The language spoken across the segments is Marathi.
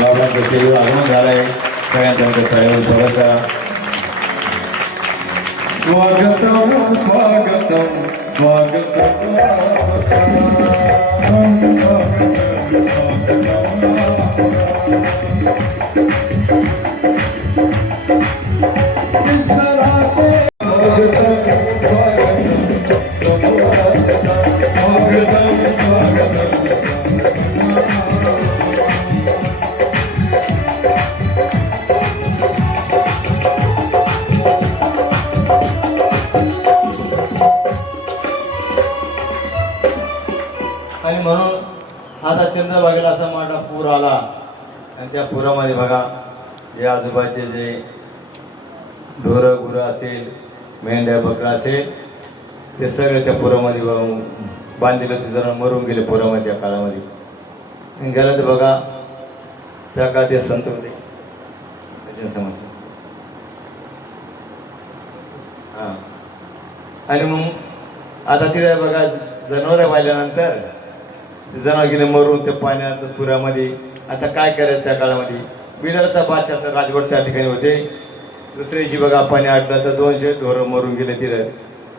बाबांचं सेवेवर आगमन झालंय. सगळ्यांचं सगळ्यांना स्वागत करा. स्वागतम स्वागतम स्वागतम आणि म्हणून आता चंद्रभागेला असा मोठा पूर आला आणि त्या पुरामध्ये बघा जे आजूबाजूचे जे ढोरं गुरं असेल, मेंढ्या बकरा असेल, ते सगळे त्या पुरामध्ये बांधलेले होते, जरा मरून गेले पुरामध्ये त्या काळामध्ये. गेलं तर बघा त्या काळात ते संत होते समज. हां आणि मग आता तिथे बघा जनावरं पाहिल्यानंतर जनावर गेले मरून ते पाण्यात पुरामध्ये. आता काय करायचं त्या काळामध्ये? बिदरचा बादशाह तर राजगड त्या ठिकाणी होते. दुसऱ्याची बघा पाणी आटलं तर 200 ढोरं मरून गेले तिथे,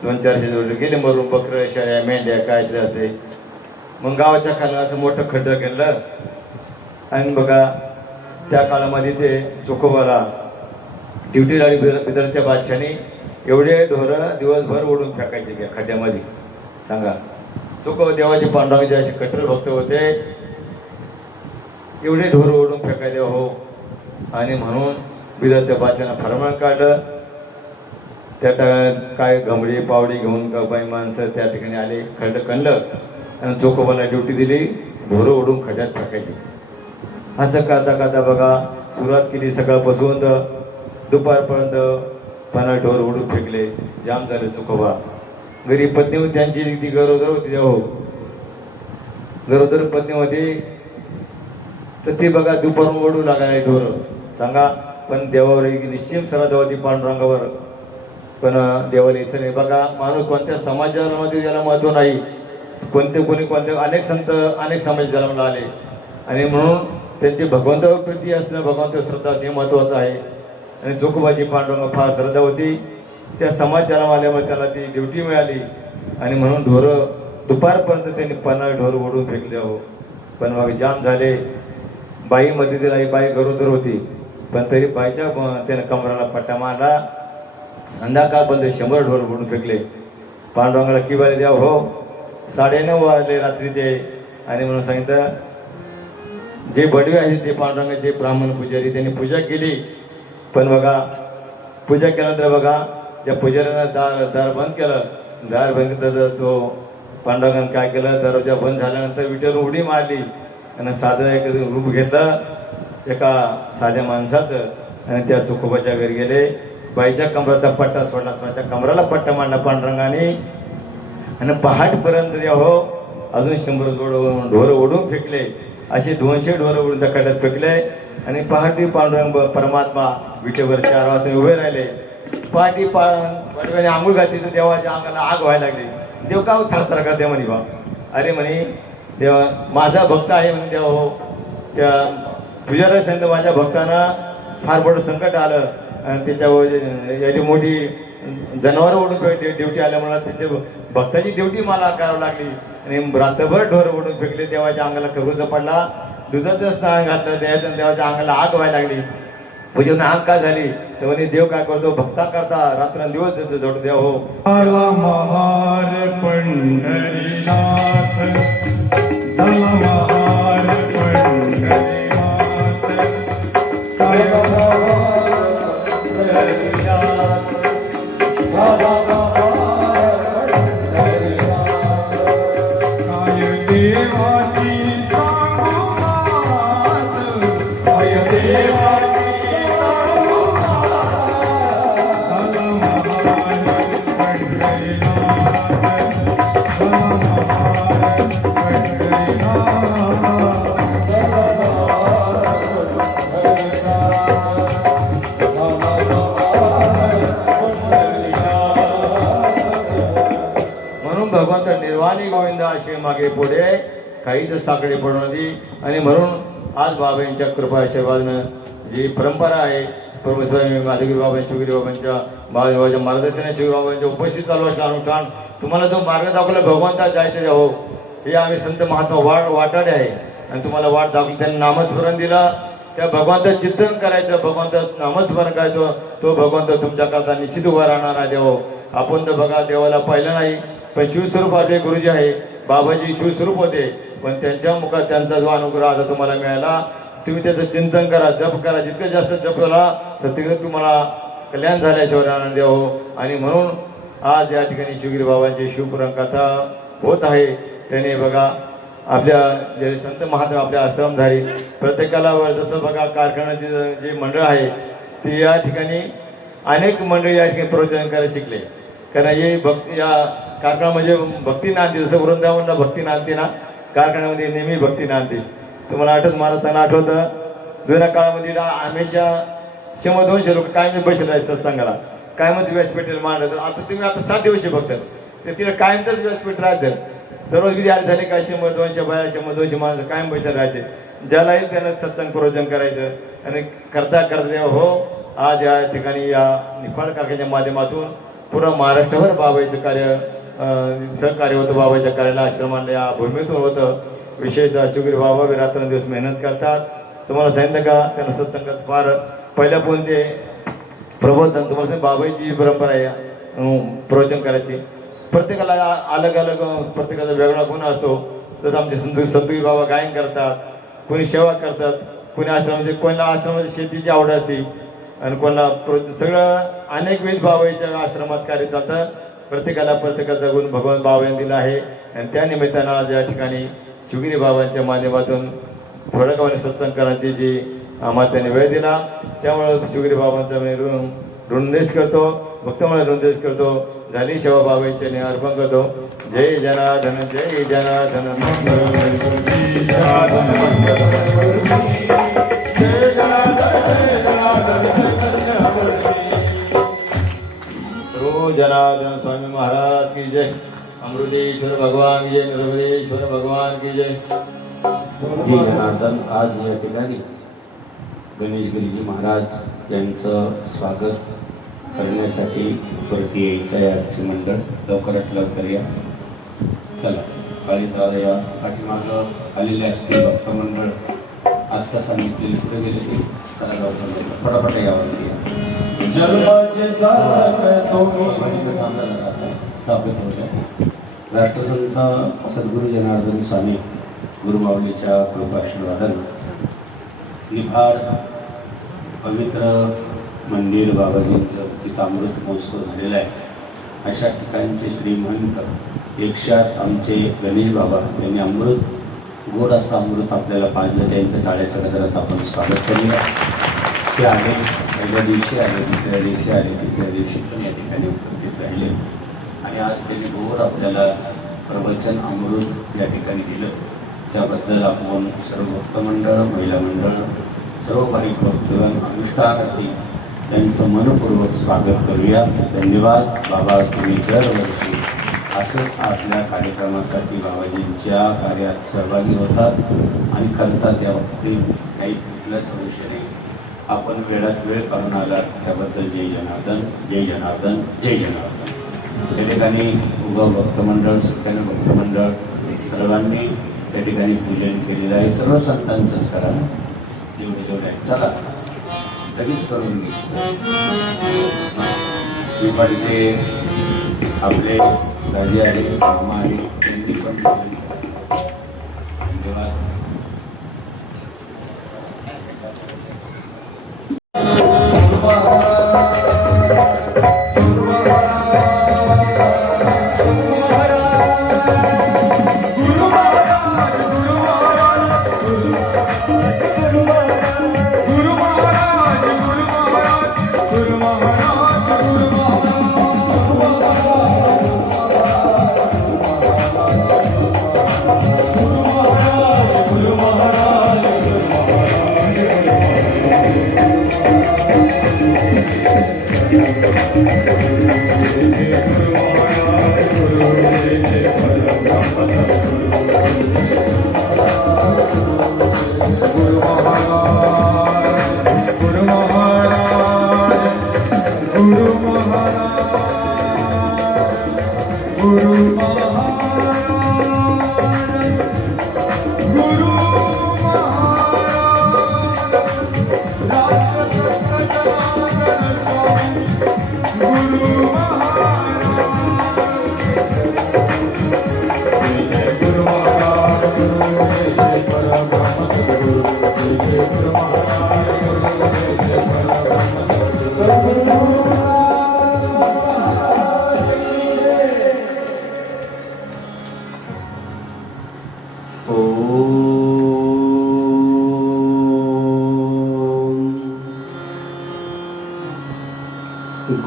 200-400 ढोरं गेले मरून, बकरं शेळ्या मेंढ्या काय असते. मग गावाच्या खाली असं मोठं खड्डं केलं आणि बघा त्या काळामध्ये ते चोखोबाला ड्युटी लावली बिदरच्या बादशाने. एवढे ढोरं दिवसभर ओढून फेकायचे त्या खड्ड्यामध्ये. सांगा, चोखोबा देवाचे पांडुरंगाचे असे कट्टर भक्त होते, एवढे ढोरं ओढून फेकायचे हो. आणि म्हणून बिदरच्या बादशाने फरमान काढलं. त्या काय घमडी पावडी घेऊन बाई माणसं त्या ठिकाणी आले, खड्ड कणलं आणि चोखोबाला ड्युटी दिली, ढोरं ओढून खड्ड्यात फेकायचे. असं करता करता बघा सुरुवात केली सकाळपासून तर दुपारपर्यंत 50 ढोर ओढून फेकले. जाम झाले चोखोबा. घरी पत्नी होती त्यांची, ती गरोदर होती हो, गरोदर पत्नी होती तर ती बघा दुपारून ओढू लागायला ढोरं. सांगा, पण देवावर निश्चित श्रद्धा होती पांडुरंगावर, पण देवाला इसं नाही. बघा माणूस कोणत्या समाजामध्ये त्याला महत्व नाही, कोणते अनेक संत अनेक समाज जन्माला आले आणि म्हणून त्यांची भगवंतावर प्रीती असणं, भगवंतावर श्रद्धा असणे महत्त्वाचं आहे. आणि चोखोबाची पांडुरंग फार श्रद्धा होती. त्या समाज जन्म आल्यामुळे त्याला ती ड्युटी मिळाली आणि म्हणून ढोरं दुपारपर्यंत त्यांनी 50 ढोरं ओढून फेकले हो. पण मग जाम झाले. बाई मदतीला बाई गरोदर होती, पण तरी बाईच्या त्याने कमराला पट्टा मारला. संध्याकाळपर्यंत 100 ढोर ओढून फेकले. पांडुरंगाला किबारी द्या हो, 9:30 वाजले रात्रीचे. आणि म्हणून सांगितलं जे बडवे आहेत ते पांडुरंगाचे ब्राह्मण पुजारी त्यांनी पूजा केली. पण बघा पूजा केल्यानंतर बघा ज्या पुजाऱ्यानं दार बंद केलं, दार बंद केलं तो पांडुरंगानं काय केलं, दरवाजा बंद झाल्यानंतर विटेवर उडी मारली आणि साधं एक रूप घेतलं एका साध्या माणसाचं आणि त्या चोखोबाच्या घरी गेले. बाईच्या कमराचा पट्टा सोडला, स्वतःच्या कमराला पट्टा मांडला पांडुरंगाने आणि पहाटपर्यंत द्या हो अजून 100 ढोरं ओढून फेकले. असे 200 ढोरं ओढून त्या खड्ड्यात फेकले. आणि पहाटी पांडुरंग परमात्मा विटेवर 4 वाजता उभे राहिले. पहाटी पांडुरंगाने आंघोळ घातली तर देवाच्या अंगाला आग व्हायला लागली. देव का थरथर करते म्हणे बा, अरे म्हणे देवा माझा भक्त आहे म्हणे देवा हो. त्या पुजाऱ्या सांगितलं माझ्या भक्तांना फार मोठं संकट आलं आणि त्याच्यावर याची मोठी जनावर ओढून ड्युटी आल्यामुळे त्याच्या भक्ताची ड्युटी मला करावं लागली आणि रात्रभर ढोर ओढून फेकले. देवाच्या अंगाला करूचा पडला, दुधाचं स्नान घातलं, देवाच्या अंगाला आग व्हायला लागली. म्हणजे आग काय झाली तर म्हणे देव काय करतो, भक्ता करता रात्रंदिवस त्याचं जोड द्या हो. महार पंढरीनाथ महार पंढरीनाथ भगवंत निर्वाणी गोविंद असे मागे पुढे काहीच साकडे पडू नये. आणि म्हणून आज बाबा यांच्या कृपा आशीर्वादानं जी परंपरा आहे परमेश्वर माधवगिरी बाबा शिवगिरी बाबांच्या बाबाच्या मार्गदर्शनाने शिवगिरी बाबांच्या उपस्थित चालू असलं अनुष्ठान तुम्हाला जो मार्ग दाखवला भगवंता जायचे हो हे आम्ही संत महात्मा वाटाडे आहे आणि तुम्हाला वाट दाखवली त्यांनी नामस्मरण दिला त्या भगवंताचं चिंतन करायचं भगवंताचं नामस्मरण करायचं तो भगवंत तुमच्याकरता निश्चित उभा राहणार आहे देव आपण तर बघा देवाला पाहिलं नाही पण शिवस्वरूप आपले गुरुजी आहे बाबाजी शिवस्वरूप होते पण त्यांच्या मुखात त्यांचा जो अनुग्रह आता तुम्हाला मिळाला तुम्ही त्याचं चिंतन करा जप करा जितकं जास्त जपला तर तिकडे तुम्हाला कल्याण झाल्याशिवाय आनंद हो आणि म्हणून आज या ठिकाणी शिवगिरी बाबांची शिवपुराण कथा होत आहे त्याने बघा आपल्या जे संत महात्मा आपल्या आश्रमधारी प्रत्येकाला जसं बघा कारखान्याचे जे मंडळ आहे ते या ठिकाणी अनेक मंडळी या ठिकाणी प्रवचन करायला शिकले कारण हे भक्ती या कारखाना म्हणजे भक्ती नांदते जसं वृंदावनला भक्ती नांदते ना कारखान्यामध्ये नेहमी भक्ती नांदते तुम्हाला मला चांगलं आठवतं जुन्या काळामध्ये हमेशा 100-200 लोक कायम बसले आहेत सत्संगाला कायमच व्यासपीठाला मांडत आता तुम्ही आता 7 दिवशी बघतात तर तिला कायमचंच व्यासपीठ राहतं दररोज किती आले झाले काय 100-200 बाया 100-200 माणसं कायम बसले राहायचे ज्याला येईल त्यानं सत्संग प्रवचन करायचं आणि करता तेव्हा हो आज या ठिकाणी या निफाड कारखान्याच्या माध्यमातून पूर्ण महाराष्ट्रभर बाबाईचं कार्य सहकार्य होतं बाबाच्या कार्याला आश्रमाला या भूमीतून होतं विशेषतः शिवगिरी बाबा रात्रंदिवस मेहनत करतात तुम्हाला सांगितलं का त्यांना सत्संगात फार पहिल्यापासून ते प्रबोधन तुम्हाला बाबाईची परंपरा आहे प्रवचन करायची प्रत्येकाला अलग अलग प्रत्येकाचा वेगळा गुण असतो जसं आमचे संतुगी बाबा गायन करतात कोणी सेवा करतात कोणी आश्रमाचे कोणाला आश्रमाची शेतीची आवड असते आणि कोणाला सगळं अनेकविध बाबाईच्या आश्रमात कार्य चालतं प्रत्येकाचा गुण भगवान बाबांनी दिला आहे आणि त्या निमित्तानं आज या ठिकाणी शिवगिरी बाबांच्या माध्यमातून थोड्या काळाने सत्संग करण्याची जी आम्हाला त्यांनी वेळ दिला त्यामुळे शिवगिरी बाबांचा मी ऋणदेश करतो भक्तमय ऋणदेश करतो झाली सेवा बाबांच्या अर्पण करतो जय जनार्दन जय जनार्दन जनार्दन स्वामी महाराज की जय अमृतेश्वर भगवान की जय निरवधेश्वर भगवान की जय जय जनार्दन आज या ठिकाणी गणेश गिरीजी महाराज यांचं स्वागत करण्यासाठी परती यायचं आहे आजचे मंडळ लवकरात लवकर या चला काळीदार या पाठीमागं आलेले असतील भक्त मंडळ आत्ता सांगितले पुढे गेले ते चला लवकर फटाफट यावं राष्ट्रसंत सद्गुरू जनार्दन स्वामी गुरुमाऊलीच्या कृपाशीर्वादानं निफाड पवित्र मंदिर बाबाजींचं तिथं अमृत महोत्सव झालेला आहे अशा ठिकाणचे श्रीमंत 108 आमचे गणेश बाबा यांनी अमृत गोड असं अमृत आपल्याला पाजलं त्यांचं टाळ्याच्या गजरात आपण स्वागत करूया ते आले पहिल्या दिवशी आले दुसऱ्या दिवशी आले तिसऱ्या दिवशी पण या ठिकाणी उपस्थित राहिले आणि आज त्यांनी गोड आपल्याला प्रवचन अमृत या ठिकाणी दिलं त्याबद्दल आपण सर्व भक्तमंडळ महिला मंडळ सर्व भाविक भक्तगण अनुष्ठानार्थी त्यांचं मनपूर्वक स्वागत करूया धन्यवाद बाबा तुम्ही दरवर्षी असंच आपल्या कार्यक्रमासाठी बाबाजींच्या कार्यात सहभागी होतात आणि करतात त्या बाबतीत काही कुठलाच विषय नाही आपण वेळात वेळ काढून आलात त्याबद्दल जय जनार्दन जय जनार्दन जय जनार्दन त्या ठिकाणी उभा भक्तमंडळ सत्यानं भक्तमंडळ सर्वांनी त्या ठिकाणी पूजन केलेलं आहे सर्व संतांचंच करा जेवढे आहे चला लगेच करून निफाडचे आपले राजे आहे मामा आहे त्यांनी पण धन्यवाद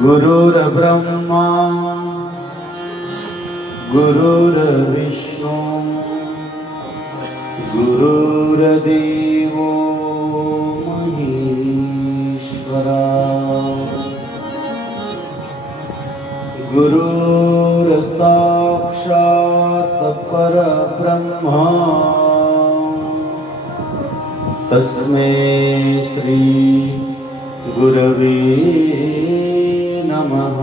गुरुर्ब्रह्मा गुरुर्विष्णू गुरुर्देवो महेश्वरा गुरुर्साक्षात् परब्रह्मा तस्मै श्री गुरवे नमः।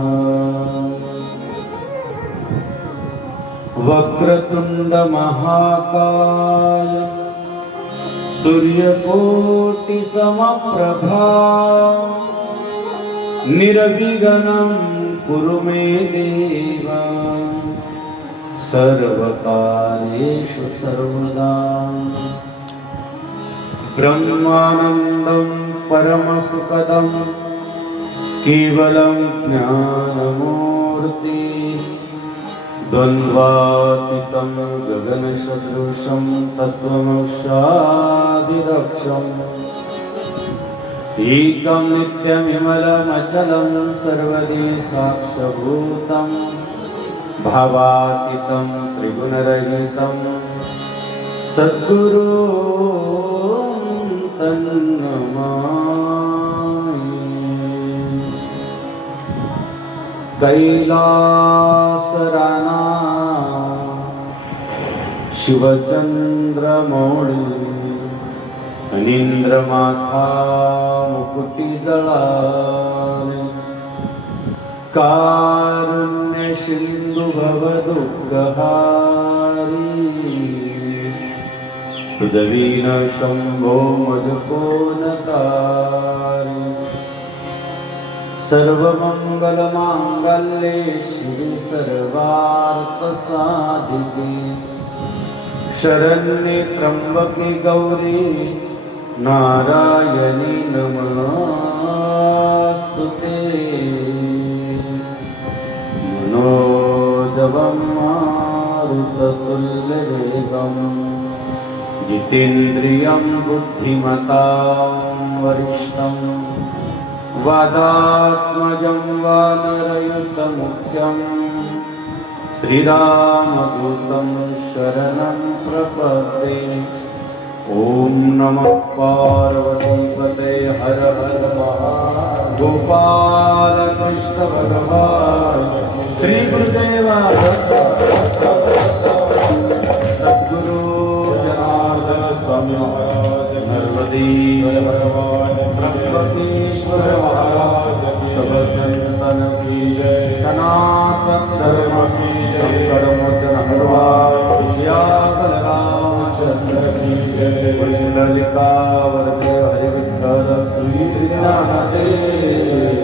वक्रतुंड महाकाय सूर्यकोटि समप्रभा निर्विघ्नं कुरु मे देवा सर्वकार्येषु सर्वदा। ब्रह्मानन्दं परमसुखदं केवलं ज्ञानमूर्ति द्वन्द्वातीतं गगनसदृशं तत्त्वमक्षादिरक्षम् एकं नित्यमिमलमचलं सर्वदि साक्षभूतं भावातीतं त्रिगुणरहितं सद्गुरु कैलासराना शिवचंद्रमौळी फणींद्रमाथा मुकुटिदळाने कारुण्य सिंधु भवदुःखहारी पृथ्वीन शंभो मजकोनतारी सर्वमंगलमांगल्ये शिवे सर्वार्थसाधिके शरण्ये त्र्यंबके गौरी नारायणी नमोस्तुते। मनोजवं मारुततुल्यवेगं जितेन्द्रियं बुद्धिमतां वरिष्ठं वादात्मजं वानरयुतमुख्यं श्रीरामदूतं शरणं प्रपद्ये। ॐ नमः पार्वतीपते हर हर महादेव। गोपाल कृष्ण भगवान श्री गुरुदेवा सद्गुरु जनार्दन स्वामी नर्मदेश्वर भगवान त्र्यंबकेश्वर महाराज सब संतन की जय। सनातन धर्म की जय। कर्मोचन हनुमान जया बलरामचंद्र की जय। पुंडलिकावरदे हरि विठ्ठल श्री श्रीनाथदेव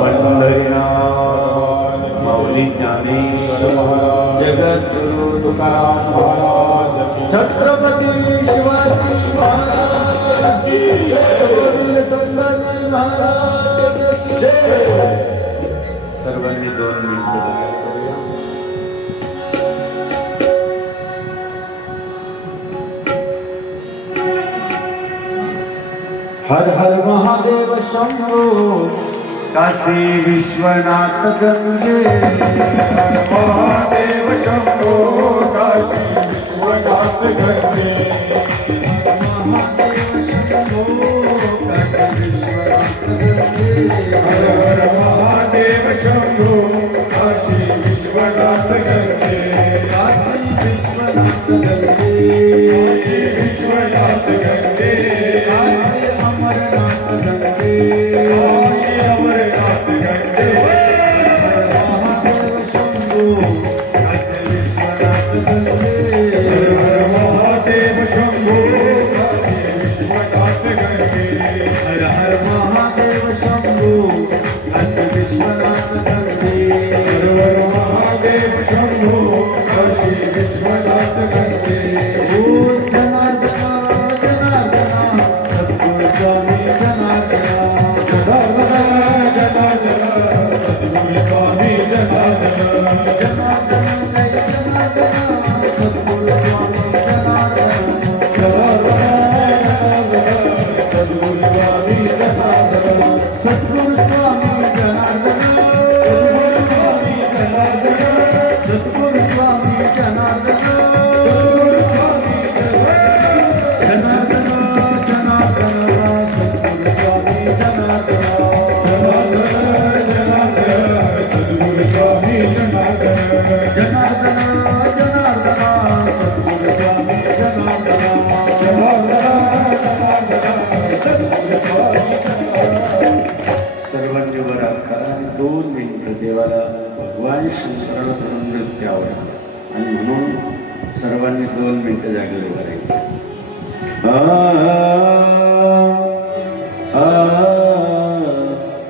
पंढरीनाथ माऊली ज्ञानेश्वर महाराज जगद्गुरु तुकाराम महाराज छत्रपती शिवाजी महाराज की जय। गोविंद संभाजी महाराज की जय। सर्वांनी 2 मिनिटं बसा करूया। हर हर महादेव शंभो काशी विश्वनाथ गंगे। महादेव शंभो काशी विश्वनाथ गंगे। महादेव शंभो काशी विश्वनाथ गंगे। हर हर महादेव शंभो काशी विश्वनाथ गंगे। काशी विश्वनाथ गंगे। काशी विश्वनाथ गंगे। काशी अमरनाथ गंगे। काशी अमरनाथ गंगे। महादेव शंभो काशी विश्वनाथ गंगे। हर हर महादेव शंभो काशी विश्वनाथ गंगे। हर हर महादेव शंभो काशी विश्वनाथ गंगे। हर हर महादेव शंभो काशी विश्वनाथ गंगे। ओम जनार्दना जनार्दना सद्गुरु स्वामी जनार्दना। जनार्दन सद्गुरु स्वामी जनार्दन। जनार्दना जय जनार्दना सद्गुरु स्वामी जनार्दना। सद्गुरु स्वामी जनार्दन। सद्गुरु स्वामी जनार्दना। सद्गुरु स्वामी चरण सर्वांनी वर करा आणि 2 मिनिटं देवाला भगवान शंकराला धरून नृत्य आवडा आणि म्हणून सर्वांनी 2 मिनिटं जागेवर करायचे.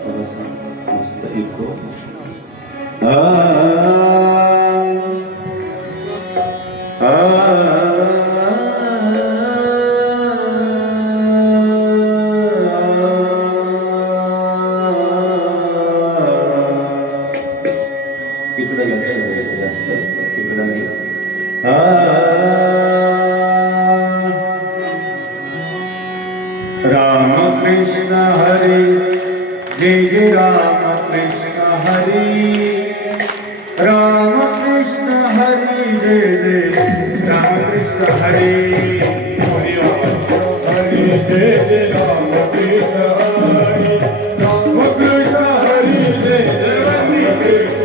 थोडासा मस्त इको. इकडे लक्ष द्यायचं जास्त तिकडे नाही. राम कृष्ण हरी जय जय राम कृष्ण हरी. राम कृष्ण हरी जय जय राम कृष्ण हरी. हरि जय जय राम कृष्ण हरि राम कृष्ण हरि जय जय राम कृष्ण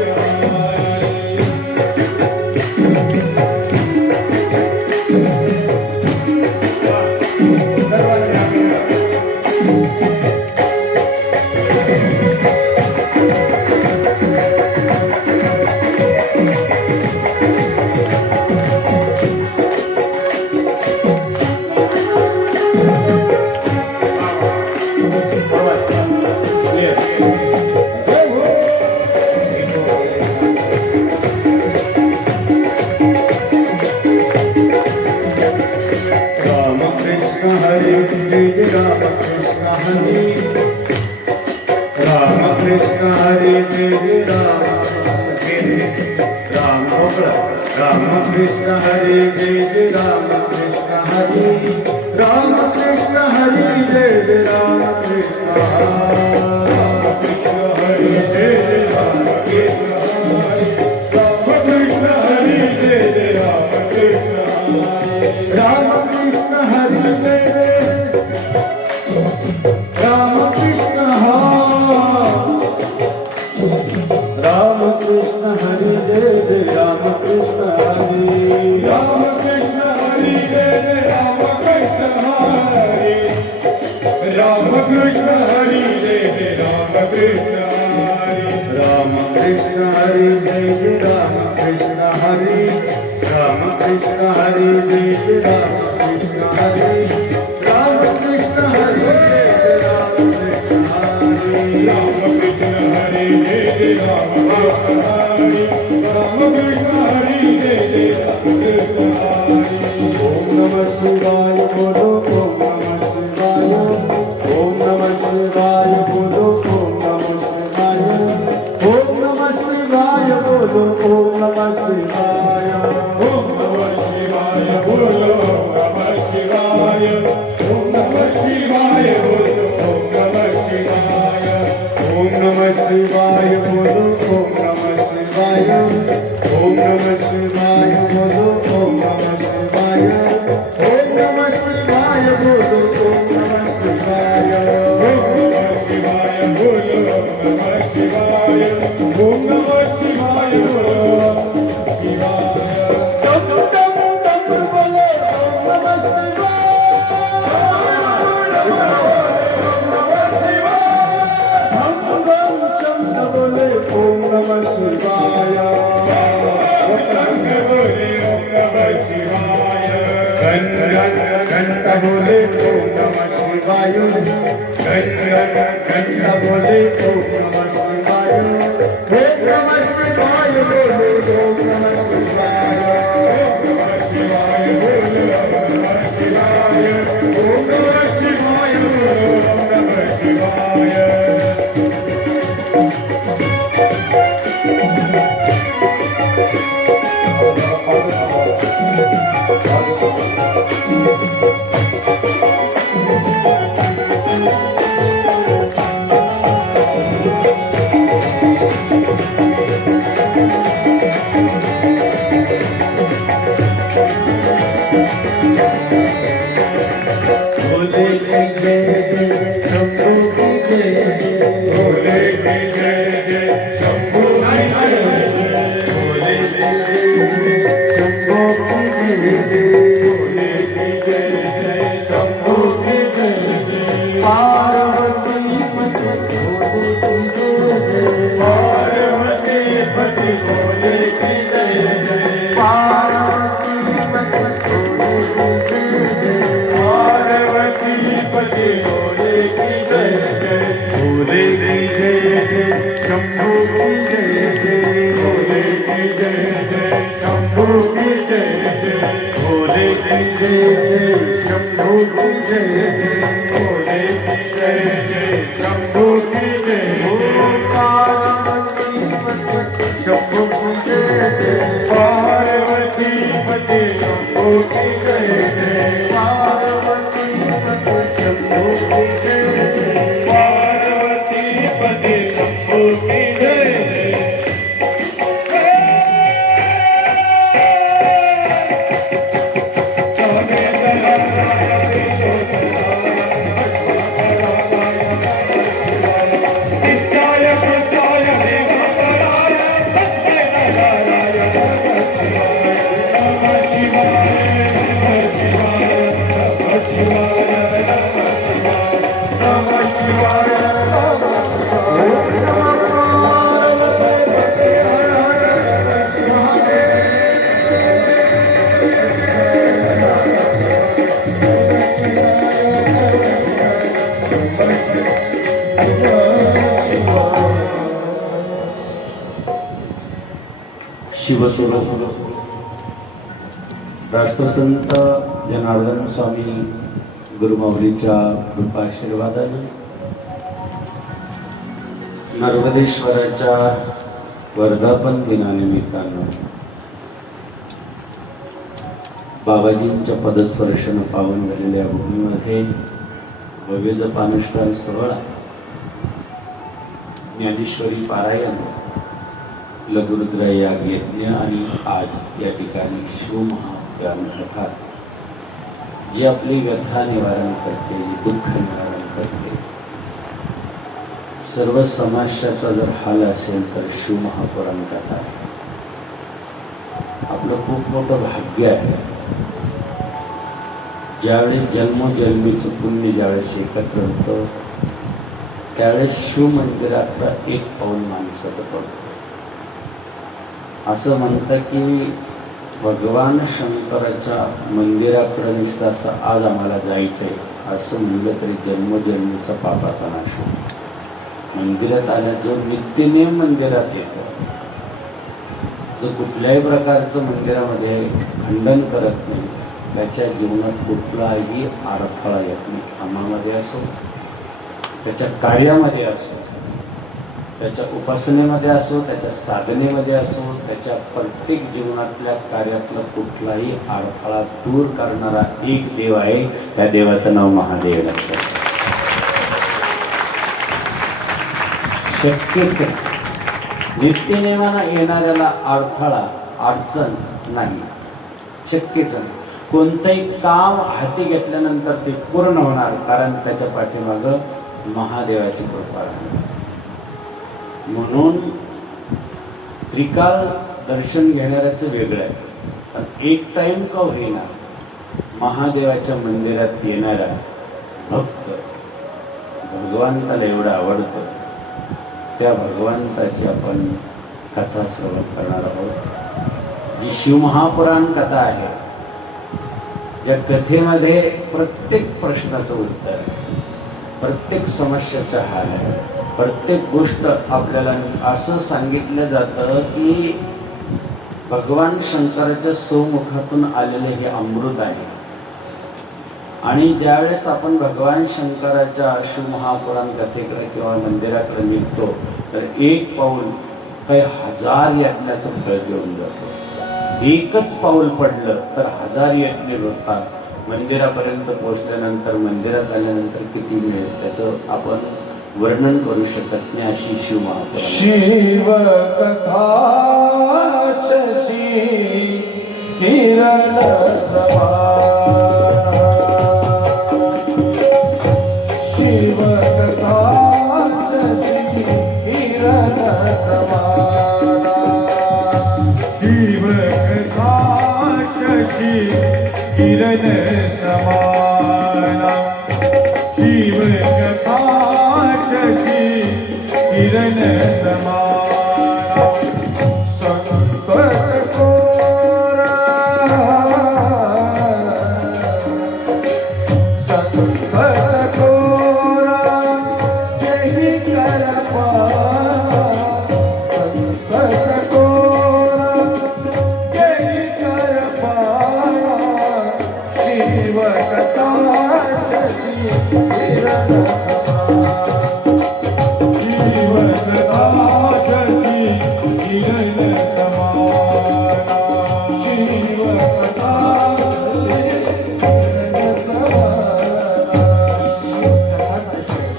राम कृष्ण हरी जय जय राम कृष्ण हरी. राम कृष्ण हरी जय जय राम कृष्ण हरि जय जय राम कृष्ण हरि राम कृष्ण हरि जय जय राम कृष्ण हरि. राम कृष्ण हरी जय जय राम कृष्ण राम कृष्ण हरी जय जय राम कृष्ण हरी. राम कृष्ण हरि जय जय राम कृष्ण हरि राम कृष्ण हरि जय जय राम कृष्ण हरि. राम कृष्ण हरी जय जय राम कृष्ण हरी. राम कृष्ण हरी जय जय राम कृष्ण हरी. राम कृष्ण हरी जय जय राम कृष्ण हरी. राम कृष्ण हरि जय जय राम कृष्ण हरि राम कृष्ण हरि जय जय राम कृष्ण हरि. ओम नमः शिवाय बोलो ओम नमः शिवाय. ओम नमः शिवाय बोलो ओम नमः शिवाय. ओम नमः शिवाय बोलो ओम नमः शिवाय. ओम नमः शिवाय बोलो नमः शिवाय. ओम नमः शिवाय बोलो ओम नमः शिवाय. ओम नमः शिवाय बोलो ओम नमः शिवाय. ओम नमः शिवाय बोलो ओम नमः शिवाय. ओम नमः शिवाय बोलो ओम नमः शिवाय. ओम नमः शिवाय बोलो नमः शिवाय. ओम नमः शिवाय बोलो शिवाय. डम डम डम बोलो ओम नमः शिवाय. हम हम चंद बोले ओम नमः शिवाय. घंट बोले ओम नमः शिवाय. घंट बोले ओम नमः शिवाय. ओम नमः शिवाय बोले ओम नमः शिवाय. ओम नमः शिवाय बोलो नमः शिवाय. ओम नमः शिवाय बोलो नमः शिवाय. बोले जय जय शंभू की जय जय. भोले की जय जय शंभू की जय जय. बोले जय जय शंभू की जय जय. भोले की जय जय शंभू की जय पति भोले की जय जय भोले की जय जय शंभू की जय जय भोले की जय जय शंभू की जय जय भोले की जय जय शंभू की जय जय भोले की जय जय शंभू की जय शंभू की जय जय पार्वती पति शंभू की जय जय पार्वती पति शंभू की जय जय पार्वती पति शंभू की जय जय शिवसुर राष्ट्रसंत जनार्दन स्वामी गुरुमाऊलीच्या कृपाशीर्वादाने नर्मदेश्वराच्या वर्धापन दिनानिमित्तानं बाबाजींच्या पदस्पर्शन पावन झालेल्या भूमीमध्ये भव्य पानुष्ठान सोहळा, ज्ञानेश्वरी पारायण, लघुरुद्र याग यज्ञ आणि आज या ठिकाणी शिवमहापुराण कथा जी आपली व्यथा निवारण करते, दुःख निवारण करते. सर्व समस्याचा जर हाल असेल तर शिवमहापुराण कथा आपलं खूप मोठं भाग्य आहे. ज्यावेळेस जन्मोजन्मीचं पुण्य ज्यावेळेस एकत्र होतं त्यावेळेस शिवमंदिरातला एक पाऊल माणसाचं पडतं. असं म्हणतं की भगवान शंकराच्या मंदिराकडे नुसतं असं आज आम्हाला जायचं आहे असं म्हणलं तरी जन्मोजन्मीचा पापाचा नाश होतो. मंदिरात आल्या जो नित्यनेम मंदिरात येतो, जो कुठल्याही प्रकारचं मंदिरामध्ये खंडन करत नाही, त्याच्या जीवनात कुठलाही अडथळा येत नाही. कामामध्ये असो, त्याच्या कार्यामध्ये असो, त्याच्या उपासनेमध्ये असो, त्याच्या साधनेमध्ये असो, त्याच्या प्रत्येक जीवनातल्या कार्यातला कुठलाही अडथळा दूर करणारा एक देव आहे. त्या देवाचं नाव महादेव. लक्षात शक्यच नित्यनेमानं येणाऱ्याला अडथळा अडचण नाही, शक्यच नाही. कोणतंही काम हाती घेतल्यानंतर ते पूर्ण होणार, कारण त्याच्या पाठीमागं महादेवाची कृपा आहे. म्हणून त्रिकाल दर्शन घेणाऱ्याचं वेगळं आहे, पण एक टाइम का होईना महादेवाच्या मंदिरात येणारा भक्त भगवंताला एवढं आवडतं, त्या भगवंताची आपण कथा श्रवण करणार आहोत. जी शिवमहापुराण कथा आहे, ज्या कथेमध्ये प्रत्येक प्रश्नाचं उत्तर आहे, प्रत्येक समस्याचा हाल आहे, प्रत्येक गोष्ट आपल्याला असं सांगितलं जातं की भगवान शंकराच्या सौमुखातून आलेले हे अमृत आहे. आणि ज्यावेळेस आपण भगवान शंकराच्या शिवमहापुराण कथेकडे किंवा मंदिराकडे निघतो तर एक पाऊल काही हजार यज्ञाचं फळ घेऊन जातो. एकच पाऊल पडलं तर हजार यज्ञ होतात. मंदिरापर्यंत पोहोचल्यानंतर, मंदिरात आल्यानंतर किती मिळेल त्याचं आपण वर्णन करू शकत नाही. अशी शिवमहापुराण. शिव कथा शशी किरण समान, शिव कथा शशी किरण समान, शिव कथा शशी किरण समान, शिव कथा शशी किरण समान, संकट कोरा संकट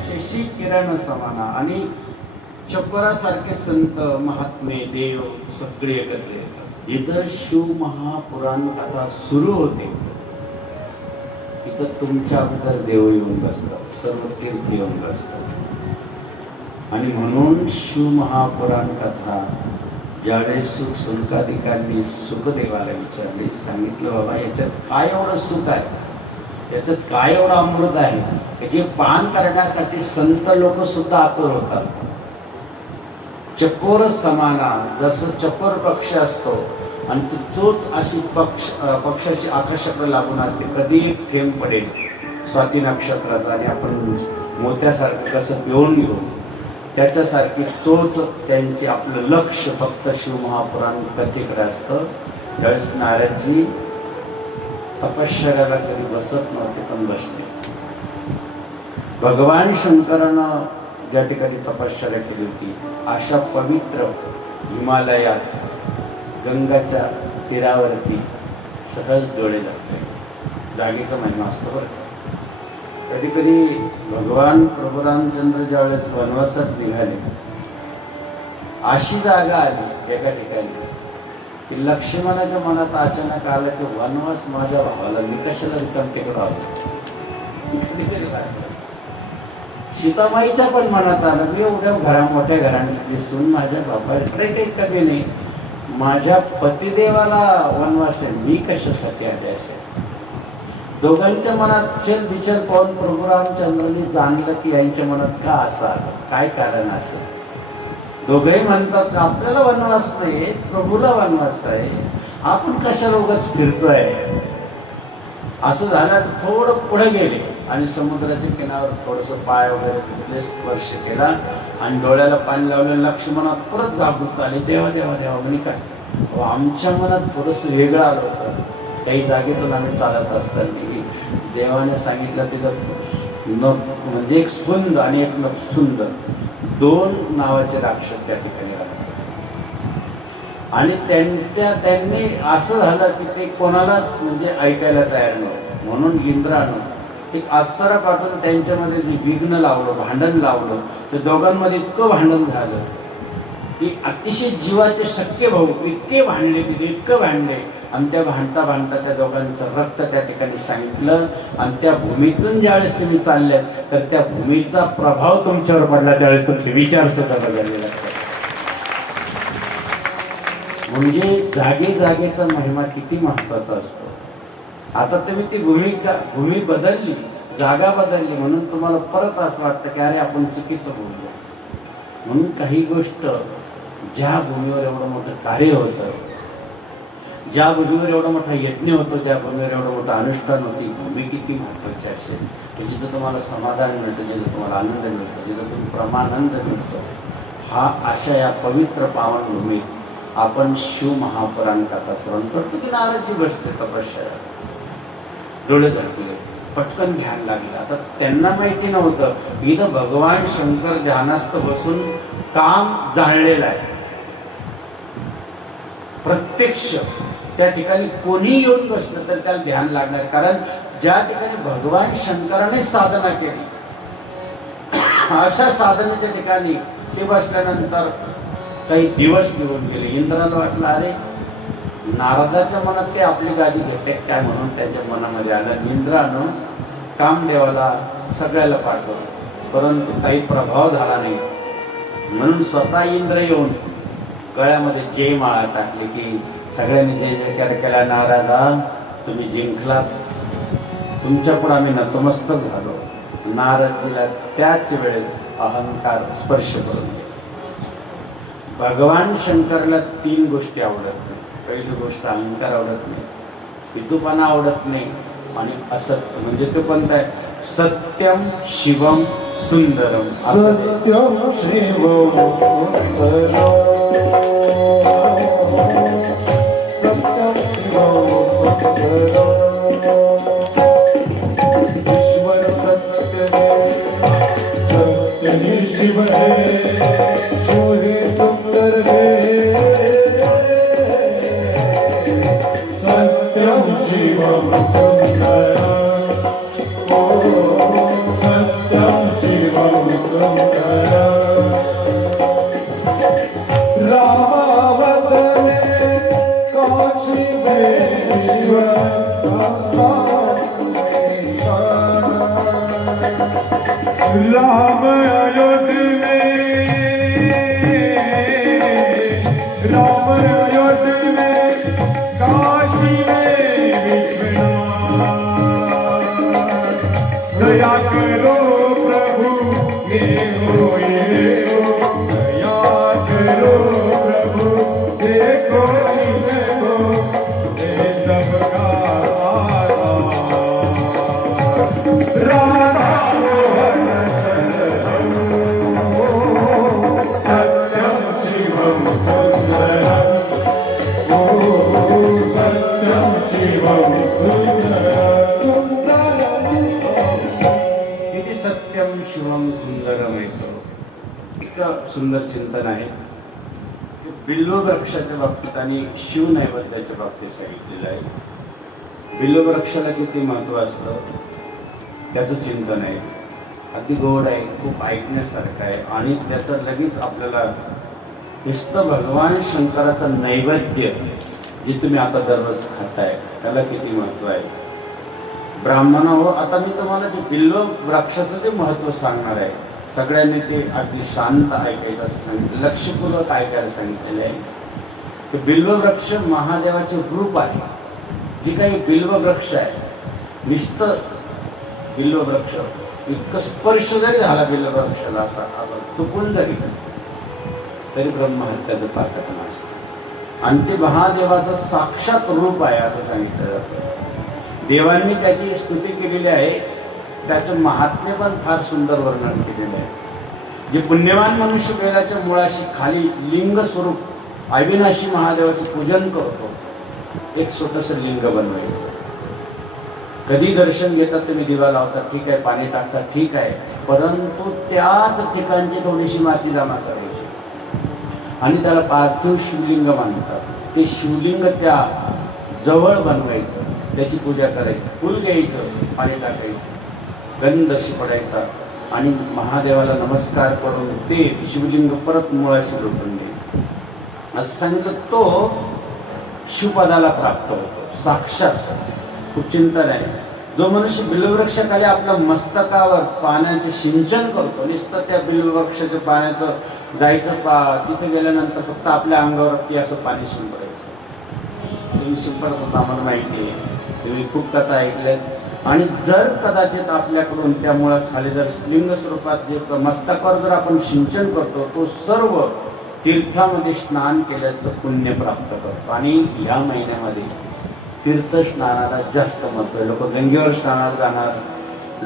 शेषी किरण समाना आणि चपरासारखे संत महात्मे देव सगळे एकत्र येतात. जिथं शिव महापुराण कथा सुरू होते तिथं तुमच्या अगोदर देव येऊन बसतात, सर्व तीर्थ येऊन बसतात. आणि म्हणून शिव महापुराण कथा ज्यावेळेस सुनकादिकांनी सुखदेवाला विचारले, सांगितलं बाबा याच्यात काय एवढं सुख आहे, याच्यात काय एवढं अमृत आहे की जे पान करण्यासाठी संत लोक सुद्धा आतुर होतात. चकोर समाना, जसं चकोर पक्ष असतो आणि तो चोच अशी पक्षाची आकाशाकडे लागून असते, कधी थेंब पडेल स्वाती नक्षत्राचा आणि आपण मोत्यासारखं कसं पिऊन घेऊ, त्याच्यासारखी चोच त्यांची, आपलं लक्ष फक्त शिव महापुराण कथेकडे असतं. त्यावेळेस नारदजी तपश्चर्याला कधी बसत नव्हते, पण बसले. भगवान शंकरानं ज्या ठिकाणी तपश्चर्या केली होती अशा पवित्र हिमालयात गंगाच्या तीरावरती सहज डोळे लागले. जागेचा महिमा असतो बरं. कधी कधी भगवान प्रभू रामचंद्र ज्यावेळेस वनवासात निघाले, अशी जागा आली एका ठिकाणी की लक्ष्मणाच्या मनात अचानक आलं की वनवास माझ्या भावाला, मी कशाला रिकाम तिकडं आलो. सीतामाईच्या पण मनात आलं, मी एवढ्या मोठ्या घराने दिसून माझ्या बापाकडे काही कमी नाही, माझ्या पतिदेवाला वनवास आहे, मी कशासाठी आले असेल. दोघांच्या मनात चल विचार पाहून प्रभू रामचंद्रांनी जाणलं की यांच्या मनात का असं आलं, काय कारण असेल. दोघेही म्हणतात आपल्याला वनवास नाही, प्रभूला वनवास आहे, आपण कशाला उगाच फिरतोय. असं झालं. थोडं पुढे गेले आणि समुद्राच्या किनाऱ्यावर थोडंसं पाय वगैरे तिथले स्पर्श केला आणि डोळ्याला पाणी लावलं. लक्ष्मणात परत जागृत आले, देवा देवा देवा म्हणे काय. आमच्या मनात थोडंसं वेगळं आलं होतं. काही जागेतून आम्ही चालत असताना देवाने सांगितलं तिथं म्हणजे एक स्पुंद आणि एक नपुंद, दोन नावाचे राक्षस त्या ठिकाणी राहतात. आणि त्यांनी असं झालं की ते कोणालाच म्हणजे ऐकायला तयार नव्हतं. म्हणून इंद्रानं एक अप्सरा पाठवून त्यांच्यामध्ये जे विघ्न लावलं, भांडण लावलं. तर दोघांमध्ये इतकं भांडण झालं की अतिशय जीवाचे शक्य भाऊ इतके भांडले, तिथे इतकं भांडले. आणि त्या भांडता भांडता त्या दोघांचं रक्त त्या ठिकाणी सांगितलं. आणि त्या भूमीतून ज्यावेळेस तुम्ही चालल्यात तर त्या भूमीचा प्रभाव तुमच्यावर पडला, त्यावेळेस तुमचे विचार सुद्धा बदलले असतात. म्हणजे जागे जागेचा महिमा किती महत्वाचा असतो. आता तुम्ही ती भूमी बदलली, जागा बदलली, म्हणून तुम्हाला परत असं वाटतं की अरे आपण चुकीचं बोललो. म्हणून काही गोष्ट ज्या भूमीवर एवढं मोठं कार्य होतं, ज्या भूमीवर एवढा मोठा यज्ञ होतो, ज्या भूमीवर एवढं मोठं अनुष्ठान होती, भूमी किती महत्वाची असेल. जिथं तुम्हाला समाधान मिळतं, जिथं तुम्हाला आनंद मिळतो, जिथं तुम्ही परमानंद मिळतो, हा अशा या पवित्र पावन भूमीत आपण शिव महापुराण कथा श्रवण करतो. की नारदजी बसले तपश्चर्या, डोळे झाकले, पटकन ध्यान लागलं. आता त्यांना माहिती नव्हतं इथं भगवान शंकर ध्यानास्थ बसून काम जाणलेलं आहे. प्रत्यक्ष त्या ठिकाणी कोणी येऊन बसलं तर त्याला ध्यान लागणार. कारण ज्या ठिकाणी भगवान शंकराने साधना केली अशा साधनेच्या ठिकाणी ते बसल्यानंतर काही दिवस निघून गेले. इंद्राला वाटलं अरे नारदाच्या मनात ते आपली गादी घेते काय, म्हणून त्याच्या मनामध्ये आलं. इंद्रानं कामदेवाला सगळ्याला पाठवलं, परंतु काही प्रभाव झाला नाही. म्हणून स्वतः इंद्र येऊन गळ्यामध्ये जय माळा टाकली की सगळ्यांनी जय जयकार केला. नारायणा तुम्ही जिंकलात, तुमच्या पुढे आम्ही नतमस्तक झालो. नारदजीला त्याच वेळेस अहंकार स्पर्श करून गेला. भगवान शंकरला तीन गोष्टी आवडत नाही. पहिली गोष्ट अहंकार आवडत नाही, पितूपणा आवडत नाही आणि असत्य. म्हणजे तो कोणता आहे? सत्यम शिवम सुंदरम. सत्यम शिवम सुंदरम, सत्यम शिवम सुंदरम, ईश्वर सत्य शिवं सुन्दरम् रामावतने काशी राम अयोध्या में राम अयोध्या में काशी में विश्वनाथ दया करो प्रभु ये हो दया करो प्रभु देखो इनको ये सबका राधा मोहन सत्यं शिवं सुन्दरम् सत्यं शिवं किती सत्यम शिवम सुंदरम येतो. इतकं सुंदर चिंतन आहे. बिल्व वृक्षाच्या बाबतीत आणि शिव नैवेद्याच्या बाबतीत सांगितलेलं आहे. बिल्व वृक्षाला किती महत्व असतं त्याचं चिंतन आहे. अगदी गोड आहे, खूप ऐकण्यासारखं आहे आणि त्याचं लगेच आपल्याला नुसतं भगवान शंकराचं नैवेद्य जे तुम्ही आता दररोज खाताय त्याला किती महत्व आहे. ब्राह्मणांनो, आता मी तुम्हाला जे बिल्व वृक्षाचं जे महत्व सांगणार आहे सगळ्यांनी ते अगदी शांत ऐकायचं असं सांगितलं, लक्षपूर्वक ऐकायला सांगितलेलं आहे. ते बिल्व वृक्ष महादेवाचे रूप आहे. जे काही बिल्व वृक्ष आहे नुसतं बिल्व वृक्ष इतकं स्पर्श जरी झाला बिल्व वृक्षाला असा असं तुकून जरी तरी ब्रह्महत्याचं पातक नसतं. आणि ते महादेवाचं साक्षात रूप आहे असं सांगितलं जातं. देवांनी त्याची स्तुती केलेली आहे. त्याचं महात्म्य पण फार सुंदर वर्णन केलेलं आहे. जे पुण्यवान मनुष्य बेलाच्या मुळाशी खाली लिंग स्वरूप अविनाशी महादेवाचं पूजन करतो, एक छोटंसं लिंग बनवायचं. कधी दर्शन घेतात तुम्ही, दिवा लावतात ठीक आहे, पाणी टाकतात ठीक आहे, परंतु त्याच ठिकाणची थोडीशी माती जमा करायची आणि त्याला पार्थिव शिवलिंग मानतात. ते शिवलिंग त्या जवळ बनवायचं, त्याची पूजा करायची, फुल घ्यायचं, पाणी टाकायचं, गंध शिपडायचा आणि महादेवाला नमस्कार करून ते शिवलिंग परत मुळाशी रोपण द्यायचं असं सांगितलं. तो शिवपदाला प्राप्त होतो साक्षात. खूप चिंतन आहे. जो मनुष्य बिल्ववृक्षाखाली आपल्या मस्तकावर पाण्याचे सिंचन करतो, नुसतं त्या बिल्ववृक्षाच्या पाण्याचं जायचं तिथे गेल्यानंतर फक्त आपल्या अंगावर ती असं पाणी शिंपडायचं. तुम्ही शिंपडत होता आम्हाला माहिती आहे, तुम्ही खूप कथा ऐकल्यात. आणि जर कदाचित आपल्याकडून त्या मुळास खाली जर लिंग स्वरूपात जे मस्तकावर जर आपण सिंचन करतो, तो सर्व तीर्थामध्ये स्नान केल्याचं पुण्य प्राप्त करतो. आणि ह्या महिन्यामध्ये तीर्थस्नानाला जास्त महत्त्व आहे. लोक गंगेवर स्नानाला जाणार,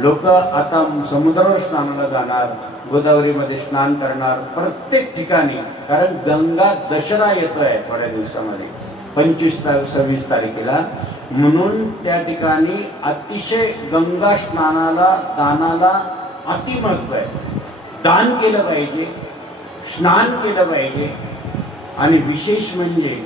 लोक आता समुद्रावर स्नानाला जाणार, गोदावरीमध्ये स्नान करणार प्रत्येक ठिकाणी. कारण गंगा दशरा येतोय थोड्या दिवसामध्ये, 25-26 तारखेला. म्हणून त्या ठिकाणी अतिशय गंगा स्नानाला दानाला अति महत्त्व आहे. दान केलं पाहिजे, स्नान केलं पाहिजे. आणि विशेष म्हणजे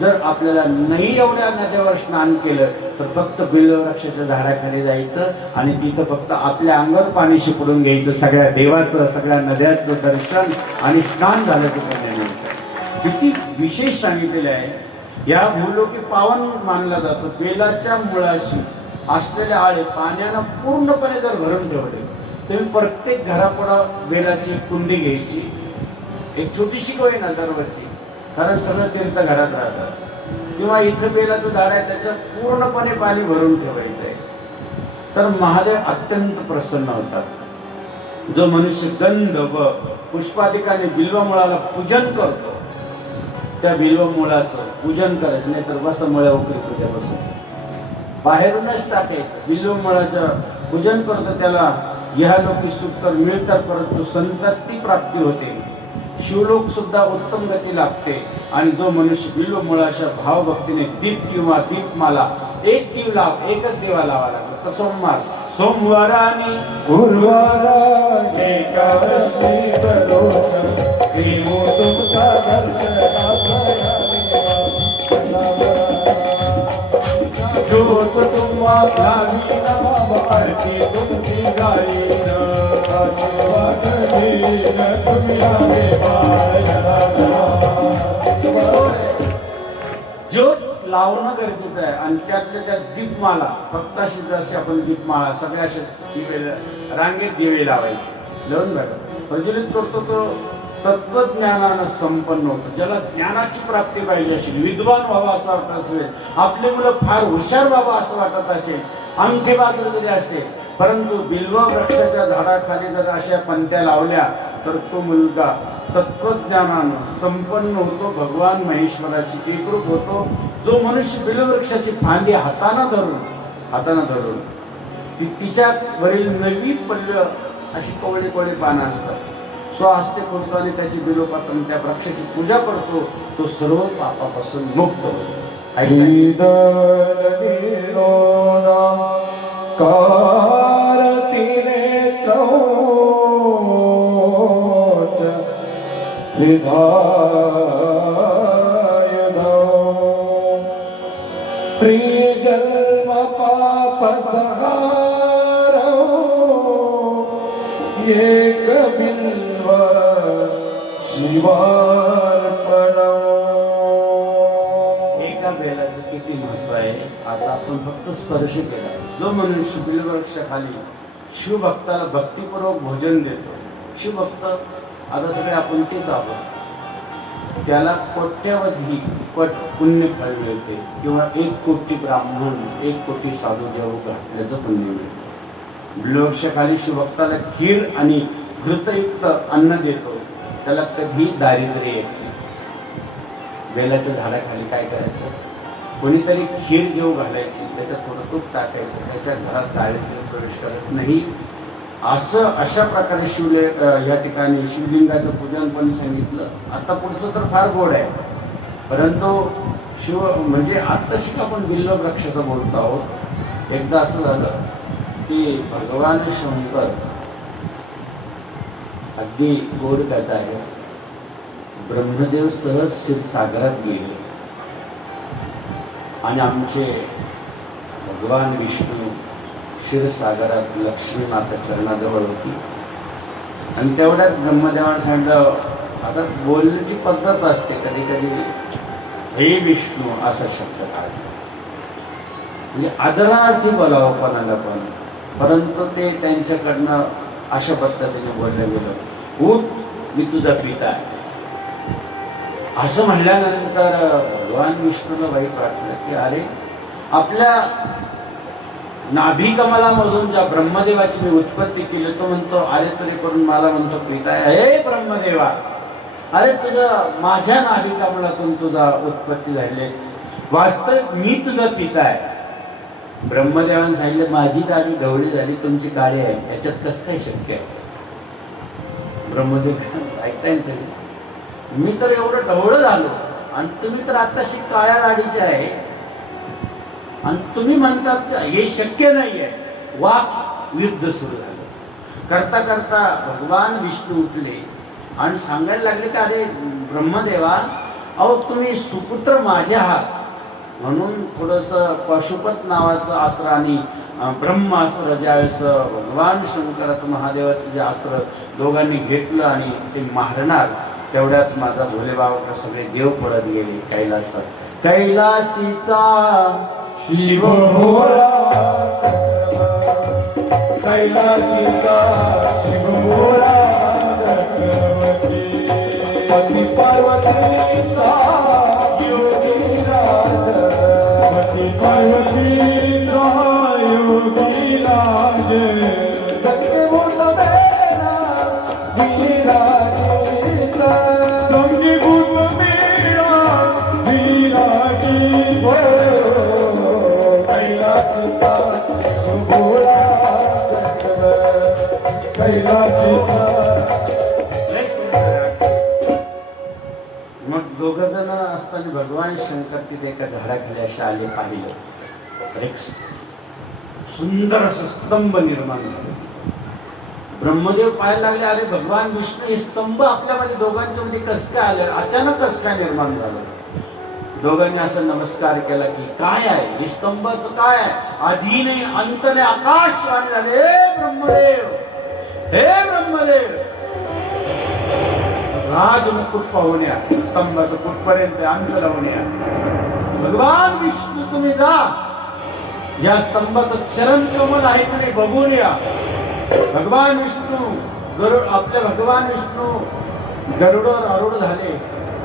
जर आपल्याला नाही एवढ्या नद्यावर स्नान केलं तर फक्त बिल्ववृक्षाच्या झाडाखाली जायचं आणि तिथं फक्त आपल्या अंगावर पाणी शिपडून घ्यायचं. सगळ्या देवाचं, सगळ्या नद्याचं दर्शन आणि स्नान झालं की पुण्यानंतर किती विशेष सांगितलेलं आहे. या भूलोकी पावन मानला जातो. बेलाच्या मुळाशी असलेले आळे पाण्यानं पूर्णपणे जर भरून ठेवले, तुम्ही प्रत्येक घरापुढं बेलाची कुंडी घ्यायची, एक छोटीशी होई ना दरवर्षी, कारण सगळं तीर्थ घरात राहतात. किंवा इथं बेलाचं झाड आहे त्याच्यात पूर्णपणे पाणी भरून ठेवायचं आहे. तर महादेव अत्यंत प्रसन्न होतात. जो मनुष्य गंध व पुष्पादिकाने बिल्वमुळाला पूजन करतो, त्या बिल्वमुळाचं पूजन करायचं. नाही तर बस मुळ्या उकरीत त्या बस बाहेरूनच टाकायचं. बिल्वमुळाचं पूजन करतो त्याला ह्या लोकी सुख तर मिळतात, परंतु संतती प्राप्ती होते, शिवलोक सुद्धा उत्तम गती लागते. आणि जो मनुष्य बिल्व मुळाच्या भावभक्तीने दीप किंवा दीपमाला एक दिव लाव, एकच दिवा लावा लागला तर सोमवाराने गुरुवारा एकादशी प्रदोष देवो तुमचा ज्योत तुम्हा आरती तुमची जाईन. आशीर्वाद देईन तुम्ही आले बाळ ज्योत लावणं गरजेचं आहे आणि त्यातल्या त्यात दीपमाला फक्त अशी जशी आपण दीपमाळा सगळ्या अशा दिवे रांगेत दिवे लावायचे लावून बघा प्रज्वलित करतो तो तत्वज्ञानानं संपन्न होतो ज्याला ज्ञानाची प्राप्ती पाहिजे असेल विद्वान व्हावा असं वाटत असेल आपली मुलं फार हुशार व्हावं असं वाटत असेल अंगठी बाजू जरी असेल परंतु बिल्व वृक्षाच्या झाडाखाली जर अशा पंत्या लावल्या तर तो मुलगा तत्वज्ञानानं संपन्न होतो भगवान महेश्वराची एकरूप होतो जो मनुष्य बिल्ववृक्षाची फांदी हातानं धरून तिच्या वरील नवी पल्ल अशी कोवळी कोवळी पानं असतात स्वहस्ते करतो आणि त्याची बिलोपातून त्या वृक्षाची पूजा करतो तो सर्व पापापासून मुक्त होतो प्रिय जन्म पाप सहारो एक बिल्व शिवार्पणम् एका बेलाचं किती महत्व आहे आता आपण फक्त स्पर्श केला जो मनुष्य बिल्ववृक्षाखाली शिवभक्ताला भक्तिपूर्वक भोजन देतो शिवभक्त आता सगळे आपण तेच आहोत त्याला कोट्यावधी पट पुण्य फळ मिळते किंवा 1 कोटी ब्राह्मण 1 कोटी साधू जेवू घातल्याचं पुण्य मिळते बिल्ववृक्षाखाली शिवभक्ताला खीर आणि घृतयुक्त अन्न देतो त्याला कधी दारिद्र्य येत नाही बेलाच्या झाडाखाली काय करायचं कोणीतरी खीर जेव घालायची त्याच्यात थोडं तूप टाकायचं त्याच्या घरात दारिद्र्य प्रवेश करत नाही असं अशा प्रकारे या ठिकाणी शिवलिंगाचं पूजन पण सांगितलं आता पुढचं तर फार गोड आहे परंतु शिव म्हणजे आत्ताशी आपण बिल्व वृक्षाचं बोलतो आहोत एकदा असं झालं की भगवान शंकर अगदी गोड कथा आहे ब्रह्मदेव सहज क्षीरसागरात गेले आणि आमचे भगवान विष्णू क्षीरसागरात लक्ष्मी माता चरणाजवळ होती आणि तेवढ्यात ब्रह्मदेवाने सांगितलं आता बोलण्याची पद्धत असते कधी कधी हे विष्णू असा शब्द काढला म्हणजे आदरार्थी बोलावं कोणाला पण परंतु ते त्यांच्याकडनं अशा पद्धतीने बोललं गेलं उठ मी तुझा पिता आहे असं म्हणल्यानंतर भगवान विष्णूला वाईट वाटलं की अरे आपल्या नाभी कमलामधून ज्या ब्रह्मदेवाची मी उत्पत्ती केली तो म्हणतो अरे तरी करून मला म्हणतो पिता आहे हे ब्रह्मदेवा अरे तुझं माझ्या नाभी कमलातून तुझा उत्पत्ती झाली वास्तविक मी तुझा पिता आहे ब्रह्मदेवाने सांगितलं माझी नाभी ढवळी झाली तुमची काळी आहे याच्यात कसं काय शक्य आहे ब्रह्मदेव ऐकताय तरी मी तर एवढं ढवळं झालो आणि तुम्ही तर आत्ताशी काळ्या गाडीचे आहे आणि तुम्ही म्हणतात हे शक्य नाही आहे वाक युद्ध सुरू झालं करता करता भगवान विष्णू उठले आणि सांगायला लागले की अरे ब्रह्मदेवा अहो तुम्ही सुपुत्र माझे आहात म्हणून थोडंसं पशुपत नावाचं अस्त्र आणि ब्रह्मास्त्र ज्यावेळेस भगवान शंकराचं महादेवाचं जे अस्त्र दोघांनी घेतलं आणि ते मारणार तेवढ्यात माझा भोलेबाबा सगळे देव पडत गेले कैलासात कैलासीचा शिव भोळा कैलासीचा शिव भोळा चक्रवर्ती पती पार्वतीचा योगीराज पती पार्वतीचा योगीराज संगीभूत मेरा विराजित संगीभूत मेरा विराजित कैलासीचा शिव भोळा कैलासीचा मग दोघ जण असताना भगवान शंकर तिथे एका झाडाखाली असे आले पाहिलं एक सुंदर असं स्तंभ निर्माण झालं ब्रह्मदेव पाहायला लागले अरे भगवान विष्णू हे स्तंभ आपल्यामध्ये दोघांच्या मध्ये कसं काय आलं अचानक कसं काय निर्माण झालं दोघांनी असं नमस्कार केला की काय आहे हे स्तंभाचं काय आहे आधी नाही अंत नाही आकाशवाणी झाले ब्रह्मदेव हे ब्रह्मदेव, राजमुकुट पाहून या, स्तंभाचं कुठपर्यंत अंत लावून या. भगवान विष्णू तुम्ही जा, या स्तंभाचं चरण कमल आहे की नाही बघून या. भगवान विष्णू आपले भगवान विष्णू गरुडवर आरूढ झाले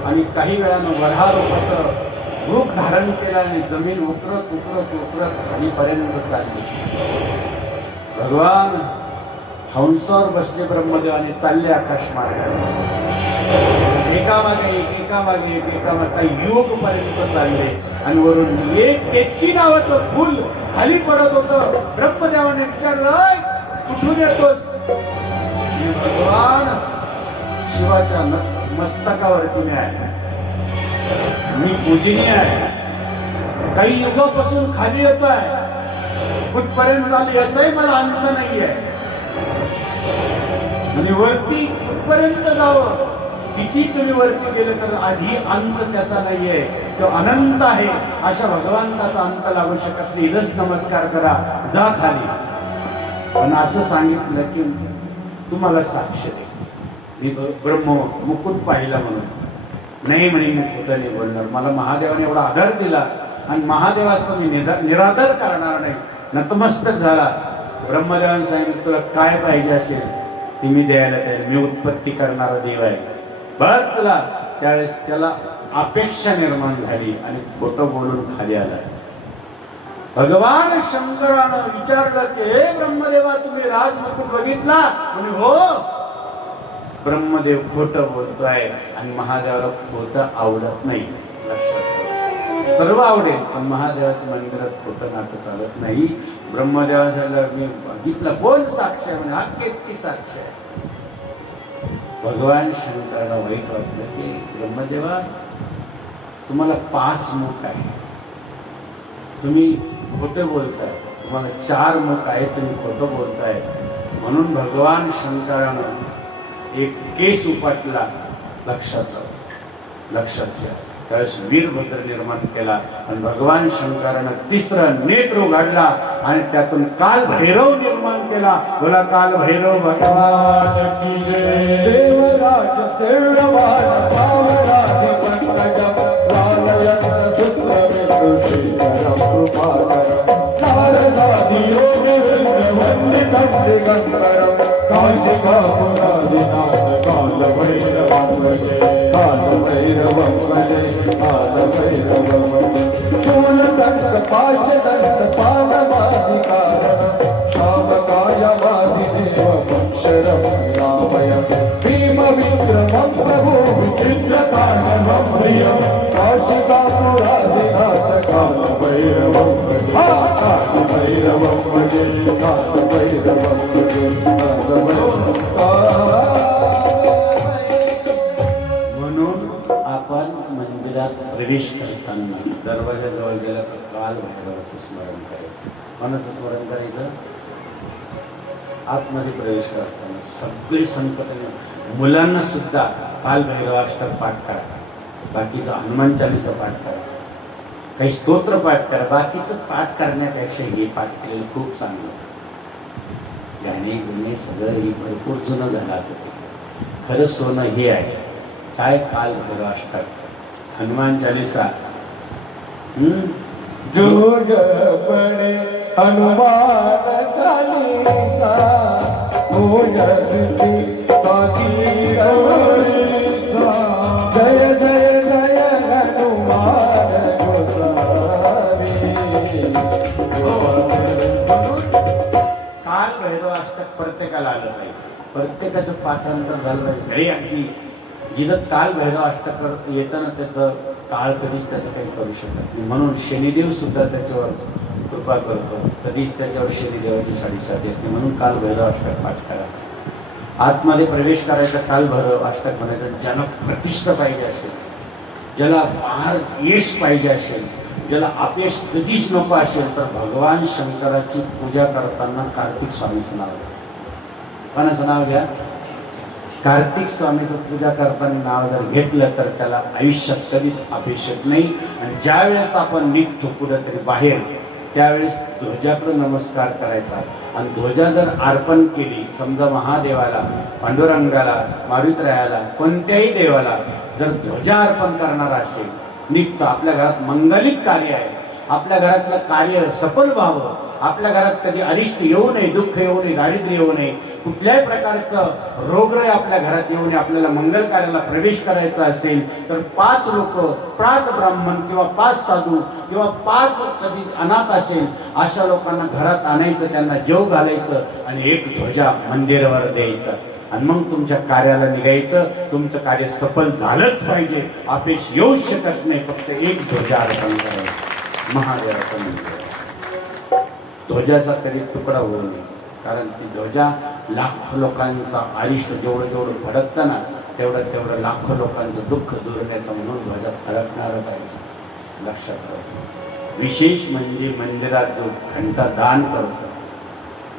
आणि काही वेळानं वराह रूपाचं रूप धारण केलं आणि जमीन उतरत उतरत उतरत खालीपर्यंत चालली. भगवान हंसावर बसले ब्रह्मदेवाने, चालले आकाश मार्गाने, एकामागे एक एकामागे एक एकामागे काही युग पर्यंत चालले आणि वरून एक केतकी नावाचं फुल खाली पडत होतं. ब्रह्मदेवाने विचारलं, कुठून येतोस? भगवान शिवाच्या मस्तकावरती मी आहे, मी पूजनीय आहे, काही युगापासून खाली येतो आहे, कुठपर्यंत आली याचाही मला अंत नाहीये आणि वरती कुठपर्यंत जावं, किती तुम्ही वरती गेले तर आधी अंत त्याचा नाहीये, तो अनंत आहे. अशा भगवंताचा अंत लागू शकत नाही. इथंच नमस्कार करा, जा खाली. पण असं सांगितलं की तुम्हाला साक्ष दे, मी ब्रह्म मुकुट पाहिला म्हणून. नाही म्हणे, मी कुठं नाही बोलणार. मला महादेवाने एवढा आदर दिला आणि महादेवाचं मी निरादर करणार नाही. नतमस्तक झाला. ब्रह्मदेवाने सांगितलं, तुला काय पाहिजे असेल ती मी द्यायला तयार, मी उत्पत्ती करणारा देव आहे, बघ तुला. त्यावेळेस त्याला अपेक्षा निर्माण झाली आणि खोटं बोलून खाली आला. भगवान शंकरानं विचारलं की, हे ब्रह्मदेवा, तुम्ही राजमुकुट बघितला? म्हणे हो. ब्रह्मदेव खोटं बोलतोय आणि महादेवाला खोटं आवडत नाही. लक्षात ठेवा, सर्व आवडेल पण महादेवाच्या मंदिरात खोटं नाटं चालत नाही. ब्रह्मदेवा सांगितलं, मी बघितलं. कोण साक्ष आहे? म्हणजे हा केतकी साक्ष आहे. भगवान शंकराला वाईट वाटलं की, ब्रह्मदेवा, तुम्हाला 5 मुख आहे, तुम्ही खोटं बोलताय. तुम्हाला 4 मुख आहे, तुम्ही खोटं बोलताय. म्हणून भगवान शंकरानं एक केस उपटला. लक्षात घ्या. त्यावेळेस वीरभद्र निर्माण केला आणि भगवान शंकरानं 3रं नेत्र उघडला आणि त्यातून काल भैरव निर्माण केला. बोला काल भैरव भगवान की जय. देवराज सेववान पावराज पंकज लालयंत्र सूत्र विदुषीकरम कृपाकरम नारदादि योगेन्द्र वंदितं दिगंबरम काशिकापुरादिनाथ काल भैरवं भजे, काल भैरवं भजे, काल भैरवं भजे. शूलदंड पाशदंड पाणवादिकारणं शावकायवादिदेवम् अक्षरं रामयं भीमविक्रमं प्रभो विचित्रताण्डवं प्रियं काशिकापुरादिनाथ काल भैरवं भजे, काल भैरवं भजे, काल भैरवं भजे. म्हणून आपण मंदिरात प्रवेश करताना दरवाजाजवळ गेला तर काल भैरवाचं स्मरण करायचं. कोणाचं स्मरण करायचं? आतमध्ये प्रवेश करताना सगळे संकट, मुलांना सुद्धा काल भैरवाष्टक पाठ करा, बाकीचं हनुमान चालीसा पाठ करा, काही स्तोत्र पाठ करा. बाकीचं पाठ करण्यापेक्षा हे पाठ केलेलं खूप चांगलं. गाणे गुणे सगळं हे भरपूर जुनं झालं होतं. खरं सोनं हे आहे काय? काल भैरवाष्टक, हनुमान चालीसा. जो जपणे हनुमान चालीसा हो जगती साची रवळीसा. जय जय जय हनुमान गोसावी. काल भैरवाष्टक प्रत्येकाला आलं पाहिजे, प्रत्येकाचं पाठांतर झालं पाहिजे. हे अगदी जिथं काल भैरवाष्टक येताना त्याचं काळ कधीच त्याचं काही करू शकत नाही. म्हणून शनिदेव सुद्धा त्याच्यावर कृपा करतो, कधीच त्याच्यावर शनिदेवाची साडेसात येत नाही. म्हणून काल भैरवाष्टक पाठ करा. आतमध्ये प्रवेश करायचा काल भैरवाष्टक म्हणायचं. ज्याला प्रतिष्ठा पाहिजे असेल, ज्याला बाहेर यश पाहिजे असेल, ज्याला अपयश कधीच नको असेल, तर भगवान शंकराची पूजा करताना कार्तिक स्वामीचं नाव घ्या. कोणाचं नाव घ्या? कार्तिक स्वामीचं पूजा करताना नाव जर घेतलं तर त्याला आयुष्यात कधीच अपयश येत नाही. आणि ज्यावेळेस आपण निघतो कुठेतरी बाहेर, त्यावेळेस ध्वजाकडे नमस्कार करायचा. आणि ध्वजा जर अर्पण केली, समजा महादेवाला, पांडुरंगाला, मारुतीरायाला, कोणत्याही देवाला जर ध्वजा अर्पण करणार असेल, निघतं आपल्या घरात मंगलिक कार्य आहे, आपल्या घरातलं कार्य सफल व्हावं, आपल्या घरात कधी अरिष्ट येऊ नये, दुःख येऊ नये, दारिद्र्य येऊ नये, कुठल्याही प्रकारचं रोगराई आपल्या घरात येऊ नये, आपल्याला मंगल कार्याला प्रवेश करायचा असेल तर 5 लोक, 5 ब्राह्मण किंवा 5 साधू किंवा 5 कधी अनाथ असेल अशा लोकांना घरात आणायचं, त्यांना जेव घालायचं आणि एक ध्वजा मंदिरावर द्यायचा आणि मग तुमच्या कार्याला निघायचं. तुमचं कार्य सफल झालंच पाहिजे, अपयश येऊ शकत नाही. फक्त एक ध्वजा अर्पण करायचं महादेवाचं मंदिर. ध्वजाचा कधी तुकडा होऊ नये, कारण ती ध्वजा लाखो लोकांचा अरिष्ट जेवढं जेवढं फडकतं ना तेवढं लाखो लोकांचं दुःख दूर नेतं, म्हणून ध्वजा फडकणारच आहे. लक्षात ठेवा. विशेष म्हणजे मंदिरात जो घंटा दान करतो,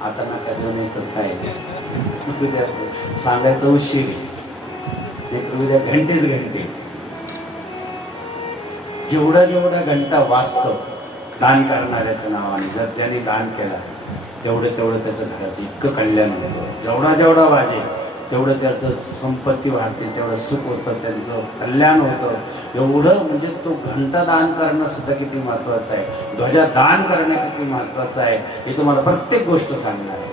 आता नका देऊ नाही तर काय उद्या सांगायचं उशीर, नाही उद्या घंटेच घंटे. जेवढा घंटा वाजतो दान करणाऱ्याचं नावाने, जर त्याने दान केला तेवढं त्याचं घराचं इतकं कल्याण होतं. जेवढा वाजेल तेवढं त्याचं संपत्ती वाढते, तेवढं सुख होतं, त्यांचं कल्याण होतं. एवढं म्हणजे तो घंटा दान करणं सुद्धा किती महत्त्वाचं आहे, ध्वजा दान करणं किती महत्त्वाचं आहे हे तुम्हाला प्रत्येक गोष्ट सांगणार आहे.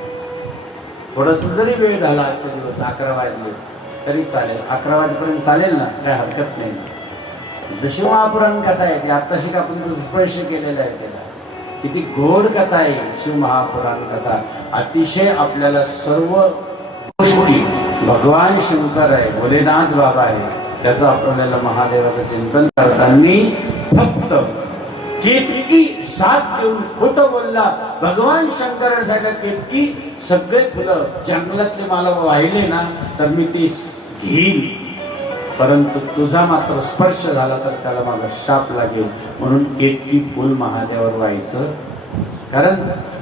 थोडंसं जरी वेळ झाला आजच्या दिवस 11 वाजले तरी चालेल, 11 वाजेपर्यंत चालेल ना, काय हरकत नाही ना. जशी महापुराण कथा आहे ती आत्ताशी आपण तो स्पर्श केलेला आहे, त्याला किती गोड कथा आहे शिव महापुराण कथा. अतिशय आपल्याला सर्व गोष्टी भगवान शंकर आहे, भोलेनाथ बाबा आहे, त्याचं आपल्याला महादेवाचं चिंतन करताना फक्त केतकी साथ देऊन खोटं बोलला भगवान शंकरासाठी. केतकी सगळे फुलं जंगलातले मला वाहिले ना तर मी ती घेईल, परंतु तुझा मात्र स्पर्श झाला तर त्याला माझा शाप लागेल. म्हणून केतकी फुल महादेवावर व्हायचं, कारण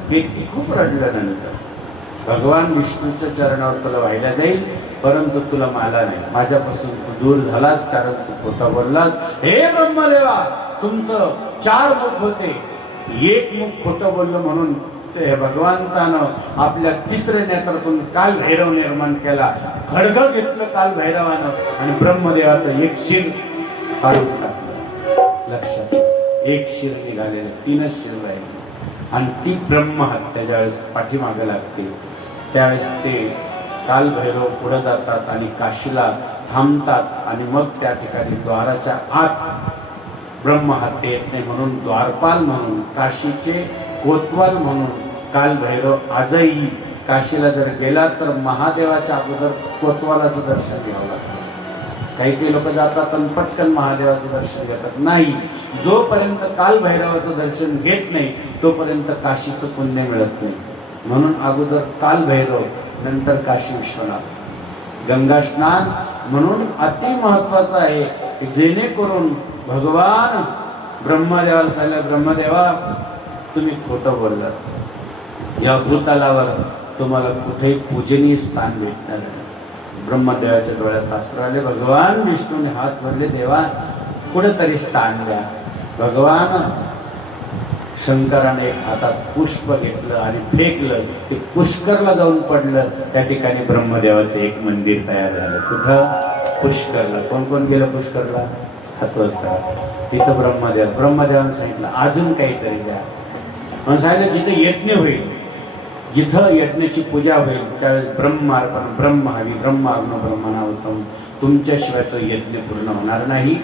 केतकी खूप रडलं नंतर. भगवान विष्णूच्या चरणावर तुला व्हायला जाईल, परंतु तुला मला नाही, माझ्यापासून तू दूर झालास, कारण तू खोटा बोललास. हे ब्रह्मदेवा, तुमचं 4 मुख होते, एक मुख खोटं बोललं म्हणून ते भगवंतानं आपल्या 3ऱ्या नेत्रातून काल भैरव निर्माण केला. खडगं घेतलं काल भैरवानं आणि ब्रह्मदेवाचं एक शिर काढून टाकलं. लक्षात, एक शिर निघालेलं, 3च शिर राहिले. आणि ती ब्रह्महत्या ज्यावेळेस पाठीमागे लागते त्यावेळेस ते काल भैरव पुढे जातात आणि काशीला थांबतात आणि मग त्या ठिकाणी द्वाराच्या आत ब्रह्महत्या येत नाही म्हणून द्वारपाल म्हणून, काशीचे कोतवाल म्हणून काल भैरव आजही काशीला जर गेला तर महादेवाच्या अगोदर कोतवालाचं दर्शन घ्यावं लागतं. काही लोक जातात आणि पटकन महादेवाचं दर्शन घेतात. नाही, जोपर्यंत काल भैरवाचं दर्शन घेत नाही तोपर्यंत काशीचं पुण्य मिळत नाही. म्हणून अगोदर काल भैरव, नंतर काशी विश्वनाथ. गंगा स्नान म्हणून अति महत्वाचं आहे की जेणेकरून भगवान ब्रह्मदेवाला सांगितलं, ब्रह्मदेवा तुम्ही खोटं बोललात, या भूतलावर तुम्हाला कुठेही पूजनीय स्थान भेटणार नाही. ब्रह्मदेवाच्या डोळ्यात अश्रू आले. भगवान विष्णूने हात जोडले, देवा कुठेतरी स्थान द्या. भगवान शंकराने हातात पुष्प घेतलं आणि फेकलं, ते पुष्करला जाऊन पडलं. त्या ठिकाणी ब्रह्मदेवाचं एक मंदिर तयार झालं. कुठं? पुष्करला. कोण कोण गेलं पुष्करला? हातवर करा. तिथं ब्रह्मदेवानं सांगितलं अजून काहीतरी द्या. म्हणून सांगितलं जिथे यज्ञ होईल, जिथं यज्ञाची पूजा होईल त्यावेळेस ब्रह्मार्पण, ब्रह्महवी, ब्रह्माग्न ब्रह्मणावतम, तुमच्याशिवाय तो यज्ञ पूर्ण होणार नाही.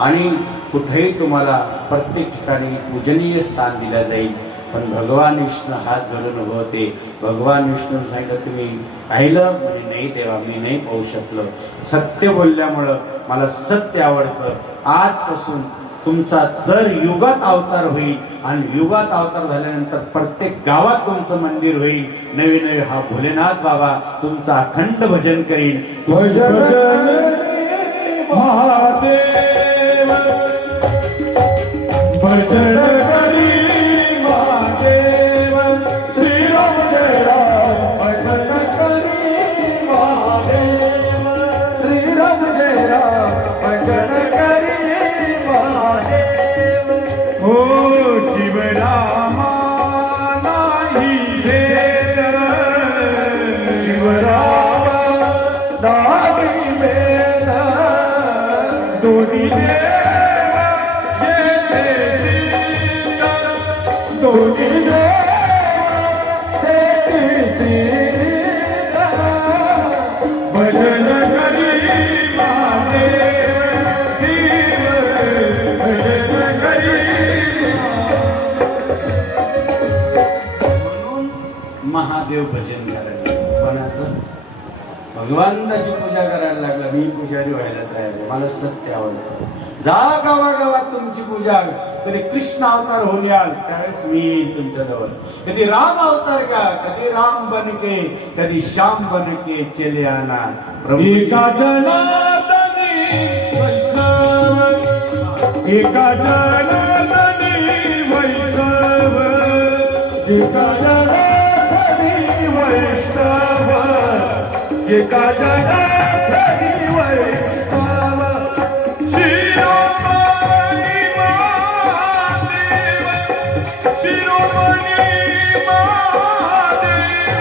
आणि कुठेही तुम्हाला प्रत्येक ठिकाणी पूजनीय स्थान दिलं जाईल. पण भगवान विष्णू हात जोडून होते. भगवान विष्णू सांगितलं तुम्ही पाहिलं? म्हणजे नाही देवा, मी नाही पाहू शकलो. सत्य बोलल्यामुळं मला सत्य आवडतं. आजपासून तुमचा दर युगात अवतार होईल आणि युगात अवतार झाल्यानंतर प्रत्येक गावात तुमचं मंदिर होईल. नवे नवे हा भोलेनाथ बाबा तुमचं अखंड भजन करील. भजन महादेव, भजन करी महादेव, श्रीराम जय राम. भजन करी महादेव, श्रीराम जय राम. भजन करी महादेव. हो शिवरामा नाही देव, दोन्ही देव येथे सीता दोन्ही देव येथे सीता भजन करी महादेव देव भजन करी म्हणून महादेव भजन करायला कोणाचं भगवंताची पूजा करायला लागला. मी पुजारी व्हायला तयार आहे, मला सत्य आवडतं. जा गावागावात तुमची पूजा, कधी कृष्ण अवतार होऊन याल त्यावेळेस मी येईल तुमच्या जवळ. कधी राम अवतार घ्या, कधी राम बनके, कधी श्याम बनके चले आना प्रभू. एका जनार्दनी वैष्णव एका जनार्दनी वैष्णव एका जनार्दनी वैष्णव एका जनार्दनी वैष्णव शिरोमणी महादेव शिरोमणी महादेव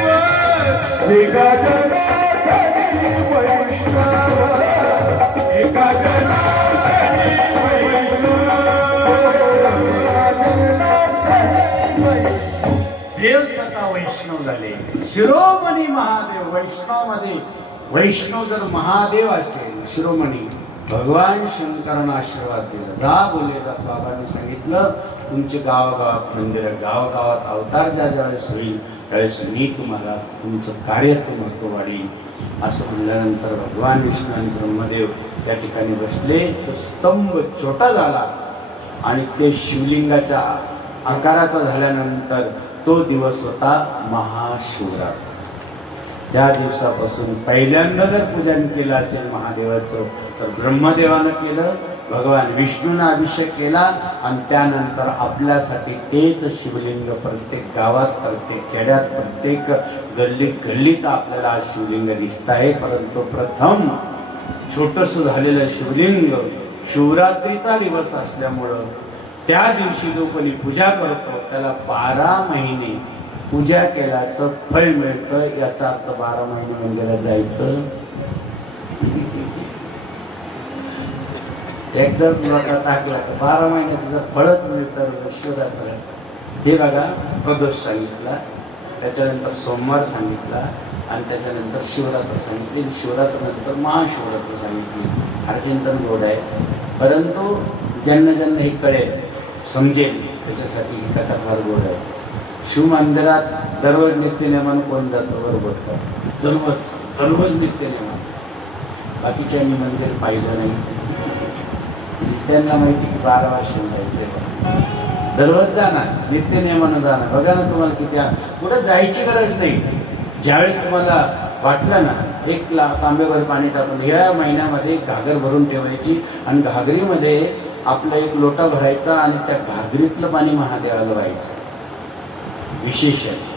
एका जनार्दनी वैष्णव एका जनार्दनी देव स्वतः वैष्णव झाले. शिरोमणी महादेव वैष्णवामध्ये वैष्णव जर महादेव असेल शिरोमणी, भगवान शंकरांना आशीर्वाद दिला. जा बोलेला बाबांनी सांगितलं तुमचे गावागावात मंदिर, गावागावात अवतार ज्या ज्यावेळेस होईल त्यावेळेस मी तुम्हाला तुमचं कार्याचं महत्त्व वाढीन. असं म्हणल्यानंतर भगवान विष्णू आणि ब्रह्मदेव त्या ठिकाणी बसले. तो स्तंभ छोटा झाला आणि ते शिवलिंगाच्या आकाराचा झाल्यानंतर तो दिवस होता महाशिवरात्र. त्या दिवसापासून पहिल्यांदा जर पूजन केलं असेल महादेवाचं तर ब्रह्मदेवानं केलं, भगवान विष्णूनं अभिषेक केला आणि त्यानंतर आपल्यासाठी तेच शिवलिंग प्रत्येक गावात, प्रत्येक खेड्यात, प्रत्येक गल्लीत गल्लीत आपल्याला आज शिवलिंग दिसत आहे. परंतु प्रथम छोटंसं झालेलं शिवलिंग शिवरात्रीचा दिवस असल्यामुळं त्या दिवशी जो कोणी पूजा करतो त्याला 12 महिने पूजा केल्याचं फळ मिळतं. याचा अर्थ 12 महिने मंदिरात जायचं, एकदा लोटा टाकला तर 12 महिन्याचं जर फळच मिळतं. शिवरात्र हे बघा, प्रदोष सांगितला, त्याच्यानंतर सोमवार सांगितला आणि त्याच्यानंतर शिवरात्र सांगितली, शिवरात्रनंतर महाशिवरात्र सांगितली. हरचिंतन गोड आहे, परंतु ज्यांना ज्यांना हे कळेल समजेल त्याच्यासाठी ही कथा फार गोड आहे. शिवमंदिरात दररोज नित्यनेमान कोण जातं? बरोबर का? दररोज नित्यनेमान. बाकीच्यांनी मंदिर पाहिलं नाही, त्यांना माहिती की 12 वर्ष जायचं. दररोज जाणार, नित्यनेमानं जाणार. बघा ना तुम्हाला किती कुठं जायची गरज नाही. ज्यावेळेस तुम्हाला वाटलं ना 1 ग्लास तांब्याभर पाणी टाकून ह्या महिन्यामध्ये घागर भरून ठेवायची आणि घागरीमध्ये आपला 1 लोटा भरायचा आणि त्या घागरीतलं पाणी महादेवाला व्हायचं. विशेष आहे.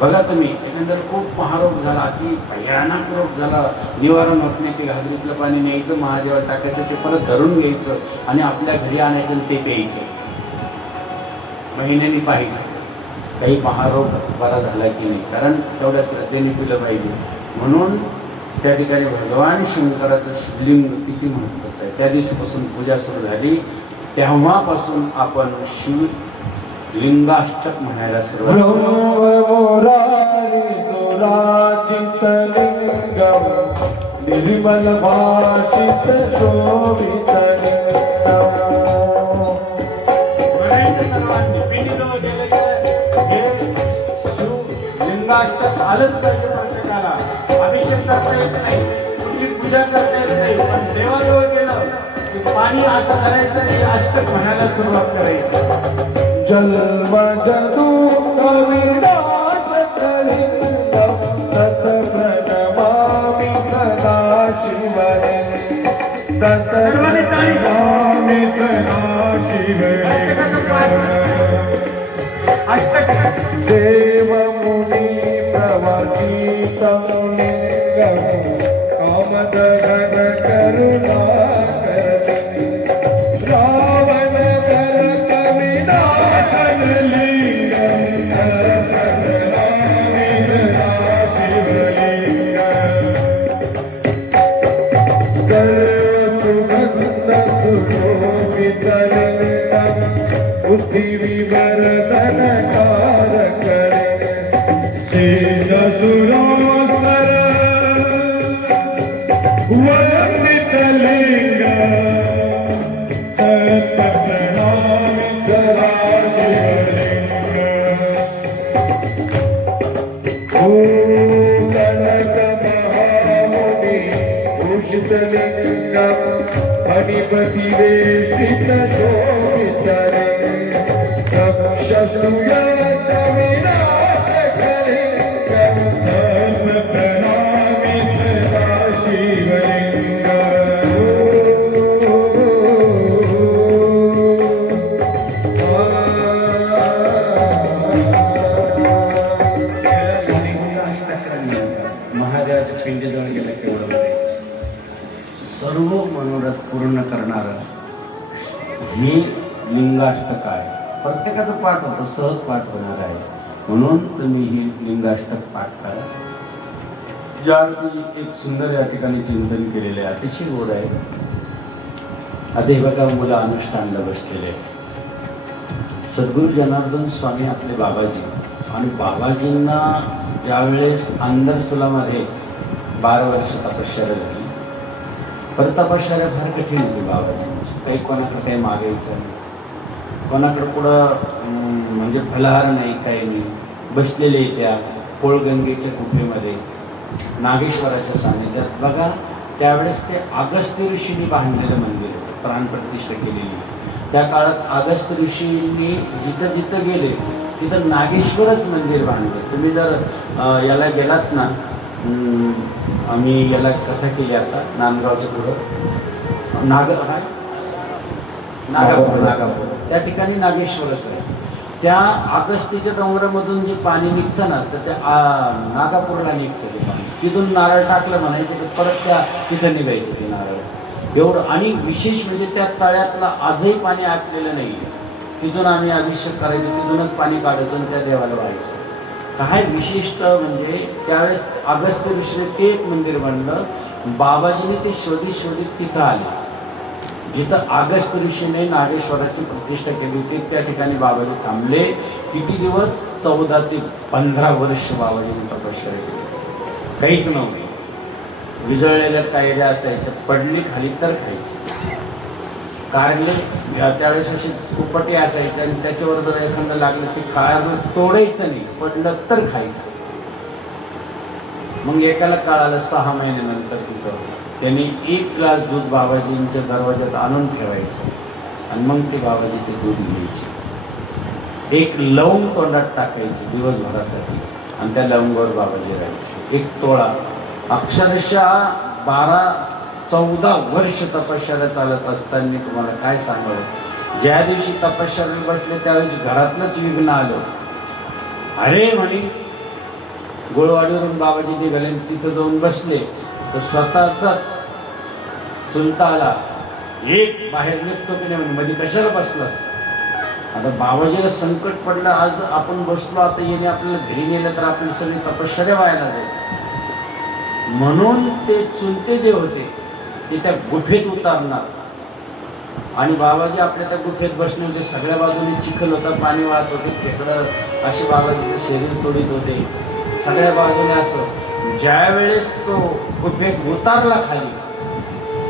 बघा तुम्ही, एकंदर खूप महारोग झाला, अति भयानक रोग झाला, निवारण होत नाही, ते घागरीतलं पाणी न्यायचं महादेवाला टाकायचं, ते परत धरून घ्यायचं आणि आपल्या घरी आणायचं आणि ते प्यायचं. महिन्यानी पाहायचं काही महारोग बरा झाला की नाही, कारण तेवढ्या श्रद्धेने पिलं पाहिजे. म्हणून त्या ठिकाणी भगवान शंकराचं शिवलिंग किती महत्त्वाचं आहे. त्या दिवशीपासून पूजा सुरू झाली, तेव्हापासून आपण शिवलिंगाष्टक म्हणायला सुरुवात केली. निर्मल भाषित सर्वांनी पिंडीजवळ गेले शिवलिंगाष्टक आलंच पाहिजे. प्रत्येकाला अभिषेक करता येत नाही, कुठली पूजा करता येत नाही, पण देवाजवळ गेलं की पाणी असं धरायचं आणि अष्टक म्हणायला सुरुवात करायची. जन्म दुःख विनाश कलिंगम तत प्रणमामि सदा शिवलिंगम तत प्रणमामि सदा शिवलिंगम. अष्टक देव मुनी प्रवर्तितं लिंगम कामदगन करुणाकरति रावण दर्प विनाशन लिंगम प्रणमामि सदा शिवलिंगम. सर्व सुख वर्धनकार करे शील सुरासर वंदित लिंग सत्प्रणामी सदा शिवलिंग ओ कनक महामुनि भूषितलिंग अधिपति वेष्टित शोभित रे रक्षसूयत विराट करे धर्म प्रणामी सदा शिवलिंग महादेवाच्या पिंडीजवळ गेलं केवढं बरे. सर्व मनोरथ पूर्ण करणारं हे लिंगाष्टक आहे. प्रत्येकाचं पाठ होतं, सहज पाठ होणार आहे. म्हणून तुम्ही ही लिंगाष्टक पाठ करा. ज्या एक सुंदर या ठिकाणी चिंतन केलेले आहे, अतिशय गोड आहे. आता हे बघा मुलं अनुष्ठानला बसलेले आहे. सद्गुरू जनार्दन स्वामी आपले बाबाजी, आणि बाबाजींना ज्यावेळेस आंदरसुलामध्ये 12 वर्ष तपश्चर्या झाली. परत तपश्चर्या फार कठीण होती बाबाजींची. काही कोणाकडे काही मागायचं नाही, कोणाकडे पुढं म्हणजे फलाहार नाही, काही नाही. बसलेले त्या कोळगंगेच्या कुफेमध्ये नागेश्वराच्या सान्निध्यात. बघा त्यावेळेस ते अगस्त्य ऋषींनी बांधलेलं मंदिर होतं, प्राणप्रतिष्ठा केलेली. त्या काळात अगस्त्य ऋषींनी जिथं जिथं गेले तिथं नागेश्वरच मंदिर बांधलं. तुम्ही जर याला गेलात ना, आम्ही याला कथा केली आता नांदगावच्या पुढं नागापूर त्या ठिकाणी नागेश्वरच आहे. त्या अगस्तीच्या डोंगरामधून जे पाणी निघतं ना, तर त्या नागापूरला निघतं ते पाणी. तिथून नारळ टाकलं म्हणायचं तर परत त्या तिथं निघायचं ते नारळ एवढं. आणि विशेष म्हणजे त्या तळ्यातलं आजही पाणी आटलेलं नाही. तिथून आम्ही अभिषेक करायचो, तिथूनच पाणी काढायचं आणि त्या देवाला व्हायचं. काय विशिष्ट म्हणजे त्यावेळेस अगस्त्य ऋषीने ते एक मंदिर बांधलं. बाबाजीने ते शोधित तिथं आले. जिथं अगस्त्य ऋषीने नागेश्वराची प्रतिष्ठा केली होती त्या ठिकाणी बाबाजी थांबले. किती दिवस? 14 ते 15 वर्ष बाबाजीने तपश्चर्या केली. काहीच नव्हते. विजळलेल्या कायऱ्या असायच्या, पडली खाली तर खायची. कारले त्यावेळेस अशी कुपटे असायचे आणि त्याच्यावर जर एखादं लागलं की कारलं तोडायचं नाही, पडलं तर खायचं. मग एकाला कळालं 6 महिन्यानंतर तिथं त्यांनी 1 ग्लास दूध बाबाजींच्या दरवाज्यात आणून ठेवायचं आणि मग ते बाबाजी ते दूध घ्यायचे. 1 लवंग तोंडात टाकायचे दिवसभरासाठी आणि त्या लवंगावर बाबाजी राहायचे. 1 तोळा. अक्षरशः 12-14 वर्ष तपश्चर्या चालत असताना तुम्हाला काय सांगावं. ज्या दिवशी तपश्चर्याला बसले त्यावेळी घरातलंच विघ्न आलं. अरे म्हणे गोळवाडीवरून बाबाजी निघाले, तिथं जाऊन बसले तर स्वतःचाच चुलता आला. एक बाहेर निघतो की नाही, मध्ये कशाला बसलास. आता बाबाजीला संकट पडलं, आज आपण बसलो, आता येणे आपल्याला घरी नेलं तर आपली सगळी तपश्चर्या व्हायला जाईल. म्हणून ते चुलते जे होते ते त्या गुफेत उतारणार आणि बाबाजी आपल्या त्या गुफेत बसले होते. सगळ्या बाजूने चिखल होता, पाणी वाहत होते, खेकडं असे बाबाजीचं शरीर तोडीत होते सगळ्या बाजूने. असं ज्या वेळेस तो गुफेत उतारला खाली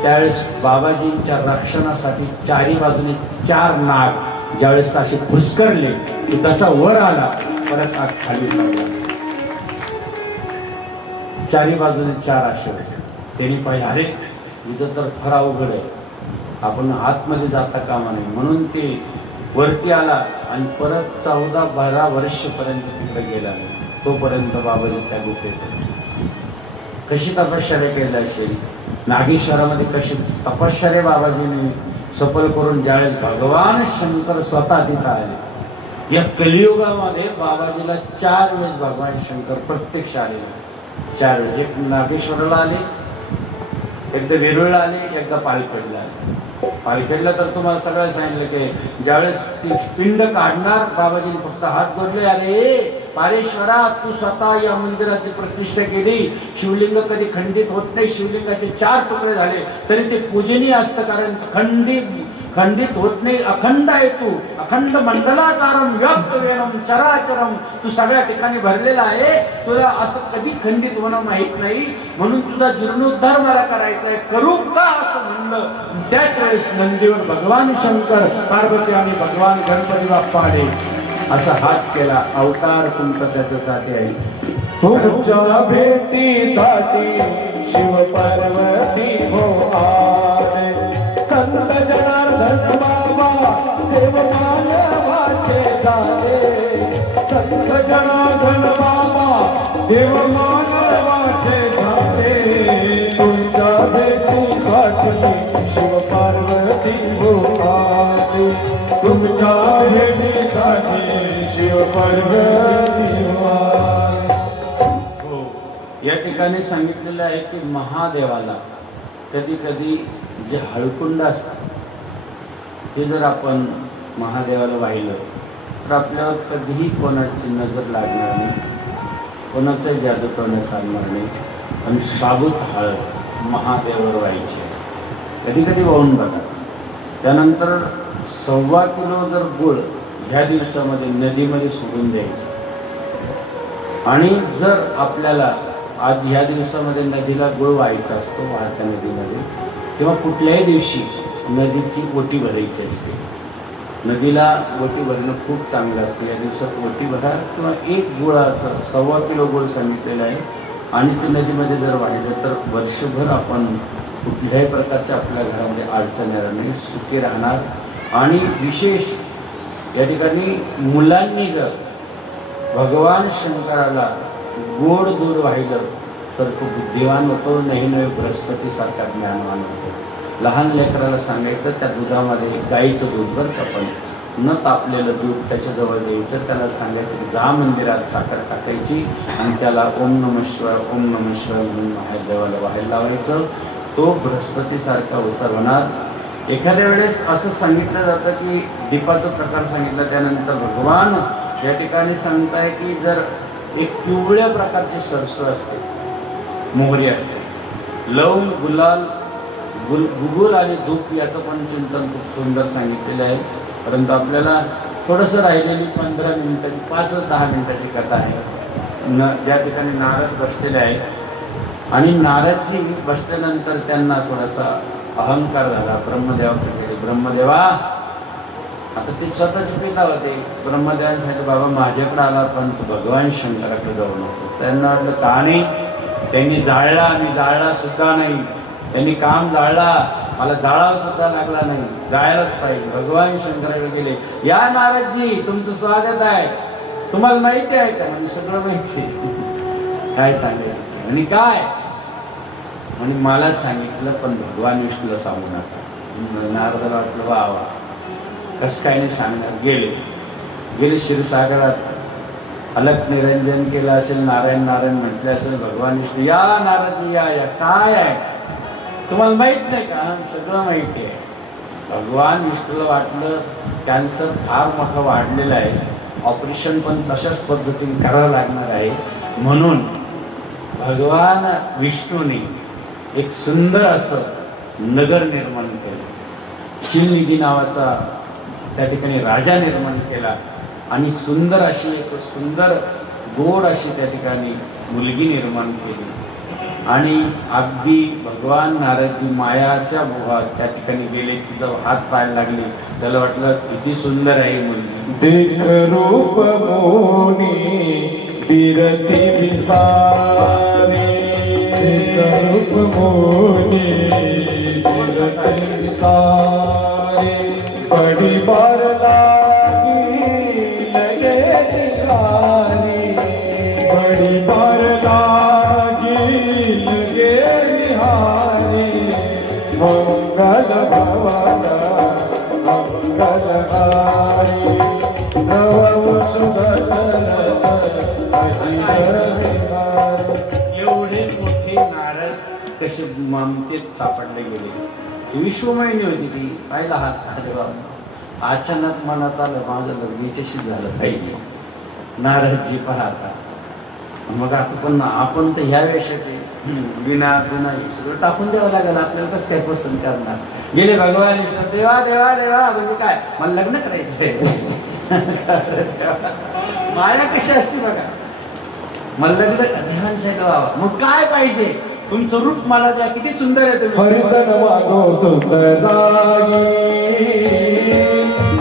त्यावेळेस बाबाजींच्या रक्षणासाठी 4ही बाजूने 4 नाग ज्यावेळेस असे फुसकरले की तसा वर आला, परत आग खाली लागला. 4ही बाजूने 4 असे होते. त्यांनी पाहिजे अरे इथं तर फार अवघड आहे, आपण आतमध्ये जाता कामा नये. म्हणून ते वरती आला आणि परत 14-12 वर्षपर्यंत तिकडे गेला नाही. तोपर्यंत बाबाजी त्या गुफेत कशी तपश्चर्या केली असेल. नागेश्वरामध्ये कशी तपश्चर्या बाबाजींनी सफल करून ज्यावेळेस भगवान शंकर स्वतः तिथं आले. या कलियुगामध्ये बाबाजीला 4 वेळेस भगवान शंकर प्रत्यक्ष आलेले. 4 वेळेस. एक नागेश्वराला आले, एकदा वेरूळला आले, एकदा पालखेडला आले. पालखेडला तर तुम्हाला सगळं सांगितलं की ज्यावेळेस ती पिंड काढणार बाबाजीने फक्त हात जोडले. अरे पारेश्वरा, तू स्वतः या मंदिराची प्रतिष्ठा केली. शिवलिंग कधी खंडित होत नाही. शिवलिंगाचे 4 तुकडे झाले तरी ते पूजनीय असतं, कारण खंडित खंडित होत नाही, अखंड आहे तू, अखंड मंडलाकारम व्याप्त वेणम चराचरम, तू सगळ्या ठिकाणी भरलेला आहे, तुला असं कधी खंडित होणं माहित नाही, म्हणून तुझा जीर्णोद्धार मला करायचा आहे, करू का असं म्हणलं. त्याच वेळेस नंदीवर भगवान शंकर, पार्वती आणि भगवान गणपती बाप्पा आले, असा हात केला, अवतार तुमचा त्याच्यासाठी आहे. तुमच्या भेटीसाठी शिव पार्वती हो आले, संत जनार्दन बाबा देव मानवाचे झाले, संत जनार्दन बाबा देव मानवाचे झाले. तुमच्या भेटीसाठी शिव पार्वती हो आले, तुमच्या भेटीसाठी शिव पार्वती हो आले. या ठिकाणी सांगितलेलं आहे की महादेवाला कधी कधी जे हळकुंड असतात ते जर आपण महादेवाला वाहिलं तर आपल्यावर कधीही कोणाची नजर लागणार नाही, कोणाचाही जादू टोणा चालणार नाही. आणि साबूत हळद महादेवावर व्हायची आहे, कधी कधी वाहून बघा. त्यानंतर 1.25 किलो जर गुळ ह्या दिवसामध्ये नदीमध्ये सोडून द्यायचं. आणि जर आपल्याला आज ह्या दिवसामध्ये नदीला गुळ व्हायचा असतो, वाहत्या नदीमध्ये, तेव्हा कुठल्याही दिवशी नदीची ओटी भरायची असते. नदीला ओटी भरणं खूप चांगलं असतं. या दिवसात ओटी भरा किंवा एक गुळाचं 1.25 किलो गुळ सांगितलेलं आहे आणि ते नदीमध्ये जर वाहिलं तर वर्षभर आपण कुठल्याही प्रकारच्या आपल्या घरामध्ये अडचण येणार नाही, सुखी राहणार. आणि विशेष या ठिकाणी मुलांनी जर भगवान शंकराला गोड दूध वाहिलं तर तो बुद्धिवान होतो, नाही नव्हे बृहस्पतीसारखा ज्ञानवान होतो. लहान लेकराला सांगायचं त्या दुधामध्ये गाईचं दूध बरं का, पण न तापलेलं दूध त्याच्याजवळ द्यायचं, त्याला सांगायचं जा मंदिरात साखर टाकायची आणि त्याला ओम नमः शिवाय ओम नमः शिवाय म्हणून महादेवाला व्हायला लावायचं, तो बृहस्पतीसारखा हुशार होणार. एखाद्या वेळेस असं सांगितलं जातं की दीपाचा प्रकार सांगितला, त्यानंतर भगवान या ठिकाणी सांगताय की जर एक पिवळ्या प्रकारचे सरसो असते, मोहरी असते, लवंग, गुलाल, गुगुल आणि धूप याचं पण चिंतन खूप सुंदर सांगितलेलं आहे. परंतु आपल्याला थोडंसं राहिलेली 15 मिनिटाची 5-10 मिनिटाची कथा आहे. ज्या ठिकाणी नारद बसलेले आहे आणि नारदजी बसल्यानंतर त्यांना थोडासा अहंकार झाला. ब्रह्मदेवाकडे, ब्रह्मदेवा, आता ते स्वतःच पिता होते, ब्रह्मदेवांसाठी बाबा माझ्याकडे आला पण तू भगवान शंकराकडे जाऊ नको. त्यांना वाटलं का नाही, त्यांनी जाळला, मी जाळला सुद्धा नाही, त्यांनी काम जाळला, मला जाळावा सुद्धा लागला नाही, जायलाच पाहिजे. भगवान शंकराकडे गेले, या नारदजी तुमचं स्वागत आहे, तुम्हाला माहिती आहे का? म्हणजे सगळं माहिती आहे. काय सांगायचं आणि काय आणि मला सांगितलं पण भगवान विष्णूला सांगू नका. नारदाला वाटलं वा वा, कसं काय नाही सांगणार. गेले क्षीरसागरात, अलक निरंजन केलं असेल, नारायण नारायण म्हटलं असेल, भगवान विष्णू या नारदजी या या, काय आहे तुम्हाला माहित नाही का? सगळं माहिती आहे. भगवान विष्णूला वाटलं कॅन्सर फार मोठं वाढलेलं आहे, ऑपरेशन पण तशाच पद्धतीने करावं लागणार आहे, म्हणून भगवान विष्णूने एक सुंदर असं नगर निर्माण केलं. शिवनिधी नावाचा त्या ठिकाणी राजा निर्माण केला आणि सुंदर अशी एक सुंदर गोड अशी त्या ठिकाणी मुलगी निर्माण केली. आणि अगदी भगवान नारदजी मायाच्या मोहात त्या ठिकाणी गेले, तिचं हात पाहायला लागले. त्याला वाटलं किती सुंदर आहे मुलगी. देख रूप मोनी बिरती विसारे, देख रूप मोनी बिरती विसारे, बड़ी बार लागी लगे निहारी, बड़ी बार लागी लगे निहारी, मंगल भवन मंगलहारी, नव सुदर्शन एवढे मोठे नारद कसे ममतेत सापडले गेले. विश्वमयनी होती ती, पाहिला हात. अरे बाबा, अचानक मनात आलं माझं लग्न हिच्याशी झालं पाहिजे. नारदजी पाहता, मग आता पण आपण तर ह्या वेळेस विना गुना हे सगळं टाकून द्यावं लागेल आपल्याला. कसं काय पसंत करणार? गेले भगवान विष्णू, देवा देवा देवा म्हणजे काय, मला लग्न करायचंय. माया कशी असते बघा, मला लग्न देवांसाठी व्हावं. मग काय पाहिजे? तुमचं रूप मला द्या, किती सुंदर आहे तुम्ही. हरिसन मागो सुंदराई,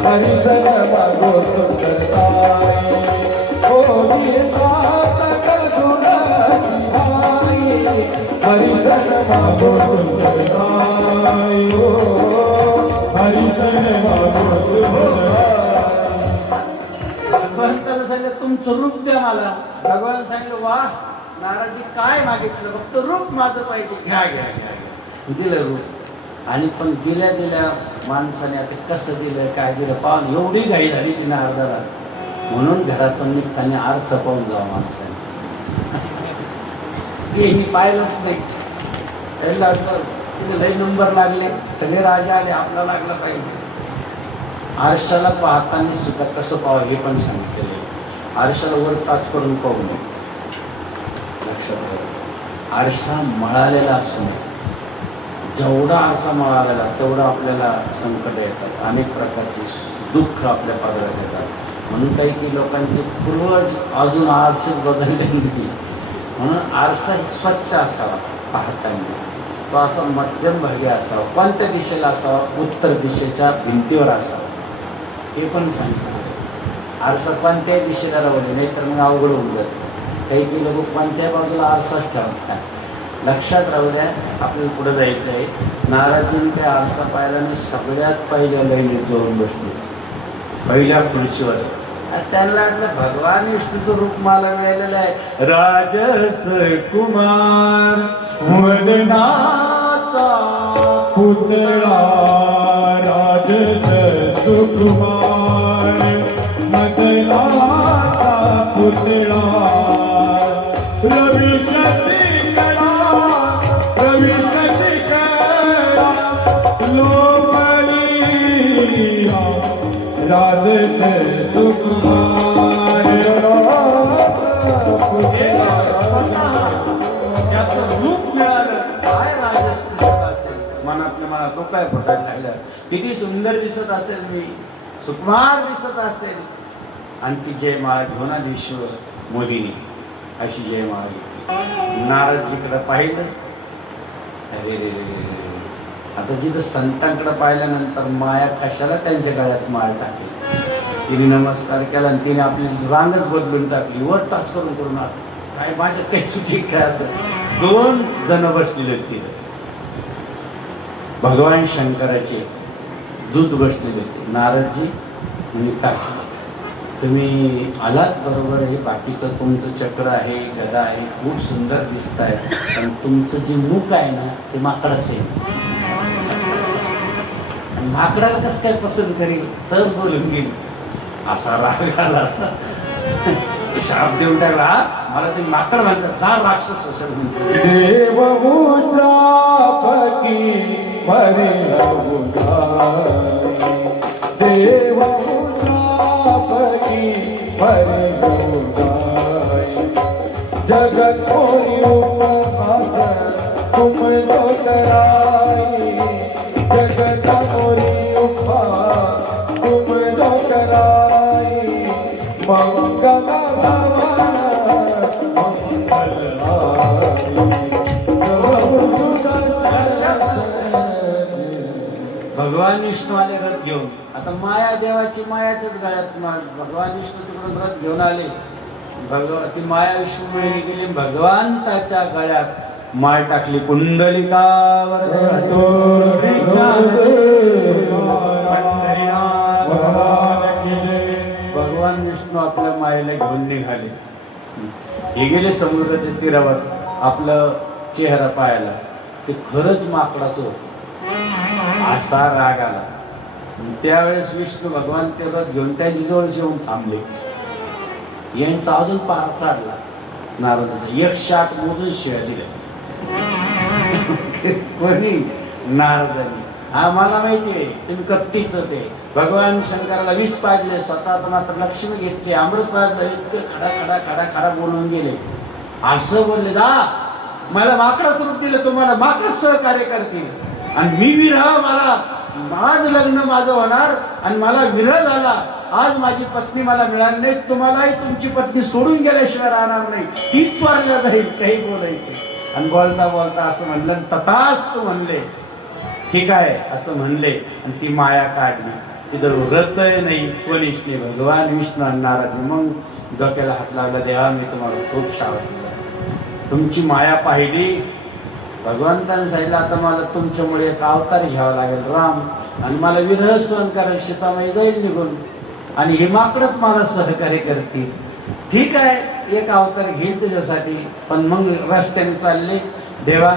हरिसन मागो सुंदराई, होली तात करुणाई आई, हरिसन मागो सुंदराई, हो हरिसन मागो सुंदराई. भगवंताला सांगितलं तुमचं रूप द्या मला. भगवान सांगितलं वाह नाराजी काय मागितलं, फक्त रूप माझं पाहिजे. घ्या घ्या घ्या. दिलं रूप. आणि पण गेल्या गेल्या माणसाने आता कसं दिलं काय दिलं पाहून एवढी घाई झाली की नारदाला. म्हणून घरातून निघताना आरसा पाहून जावं माणसाने. हे पाहिलंच नाही. त्याला वाटलं तिथे लई नंबर लागले, सगळे राजा आले, आपला लागला पाहिजे. आरशाला पाहताना सुद्धा कसं पाहावं हे पण सांगितलेलं आहे. आरशाला वर टाच करून पाहू नये. लक्षात ठेवा, आरसा मळालेला असू नये. जेवढा आरसा मळालेला तेवढा आपल्याला संकट येतात, अनेक प्रकारचे दुःख आपल्या पदरात येतात. म्हणून काही की लोकांचे पूर्वज अजून आरसे बदलले नाही. म्हणून आरसा स्वच्छ असावा पाहताना. तो असा मध्यमभागी असावा. कोणत्या दिशेला असावा? उत्तर दिशेच्या भिंतीवर असावा. हे पण सांगितलं. आरसा कोणत्याही दिशेला राहू नाही तर मग अवघड होऊन जातं. काही काही लोक कोणत्याही बाजूला आरसाच ठेवतात. लक्षात राहू द्या, आपल्याला पुढे जायचं आहे. नाराजीने ते आरसा पाहिला आणि सगळ्यात पहिल्या लाईनीत जाऊन बसले, पहिल्या खुर्चीवर. त्यांना वाटलं भगवान विष्णूचं रूप मला मिळालेलं आहे. राजस कुमार वदनाचा पुतळा, राजस सुकुमार मदनाचा पुतळा, रवी शशिकला, रवी शशिकला लोकलिया, राजस सुकुमार ज्याचं रूप मिळालं काय राजस दिसत असेल. मनातल्या मनात तो काय फटायला लागला, किती सुंदर दिसत असेल, मी सुकुमार दिसत असेल. आणि ती जयमाळा घेऊन आली ईश्वर मोदीने. अशी जयमाळा घेतली. नारदजीकडे पाहिलं, अरे रे रे रे. आता जिथं संतांकडे पाहिल्यानंतर माया कशाला त्यांच्या गळ्यात माळ टाकली. तिने नमस्कार केला आणि तिने आपली रांगच बदलून टाकली. वर टाच करून करून आलं. काय माझ्यात काही चुकी काय असं. 2 जण बसलेले होते तिथे. भगवान शंकराचे दूत बसलेले होते. नारदजी म्हणजे काय, तुम्ही आलात बरोबर आहे. बाकीचं तुमचं चक्र आहे, गदा आहे, खूप सुंदर दिसत आहे. पण तुमचं जे मुख आहे ना ते माकडाचं आहे. आणि माकडाला कसं काय पसंत करेल? सहज बोलून गेली. असा राग आला, शाप देऊन टाकला. मला ते माकड म्हणतात, जा राक्षस असेल म्हणतो. देवमुद्रापकी परिणवुदाई, देवमुद्रापकी परिणवुदाई, जगत कोरी उपहास तुम जो कराई, जगत कोरी उपहास तुम जो कराई, मंगल भवन मंगल भगवान विष्णू आले रथ घेऊन. आता माया देवाची मायाच्याच गळ्यात भगवान विष्णू तिकडून रथ घेऊन आले. ती माया विष्णूमुळे गेली. भगवंताच्या गळ्यात माळ टाकली. कुंडलिकावर भगवान विष्णू आपल्या मायेला घेऊन निघाले. हे गेले समुद्राच्या तीरावर आपलं चेहरा पाहायला. ते खरंच माकडाचं होतं. असा राग आला. त्यावेळेस विष्णू भगवान ते रथ घेऊन त्यांची जवळ येऊन थांबले. यांचा अजून पार चढला. नारदाचा 108 मोजून शिव्या दिल्या. कोणी? नारदाने. हा मला माहिती आहे तुम्ही कपटीच होते. भगवान शंकराला 20 पाजले, स्वतः मात्र लक्ष्मी घेतली, अमृत पाजलं, इतके खडा खडा खडा खडा बोलून गेले. असं बोलले, जा मला माकडाचं रूप दिलं, तुम्हाला माकड सहकार्य करतील. आणि मी विरह, मला आज लग्न माझं होणार आणि मला विरह झाला, आज माझी पत्नी मला मिळाली नाही, तुम्हालाही तुमची पत्नी सोडून गेल्याशिवाय राहणार नाही, हीच वाढल्या जाईल. काही बोलायचे आणि बोलता बोलता असं म्हणलं, तथास्तु म्हणले, ठीक आहे असं म्हणले आणि ती माया काढली. तिथं व्रत नाही, कोणीच नाही. भगवान विष्णू आणि नारद मग डोक्याला हात लावला, देवा मी तुम्हाला खूप सावध, तुमची माया पाहिली. भगवंताने सांगितलं, आता मला तुमच्यामुळे एक अवतार घ्यावा लागेल राम, आणि मला विरह सहन करायला सीतामाई जाईल निघून, आणि हे माकडच मला सहकार्य करतील. ठीक आहे, एक अवतार घेईल त्याच्यासाठी. पण मग रस्त्याने चालले, देवा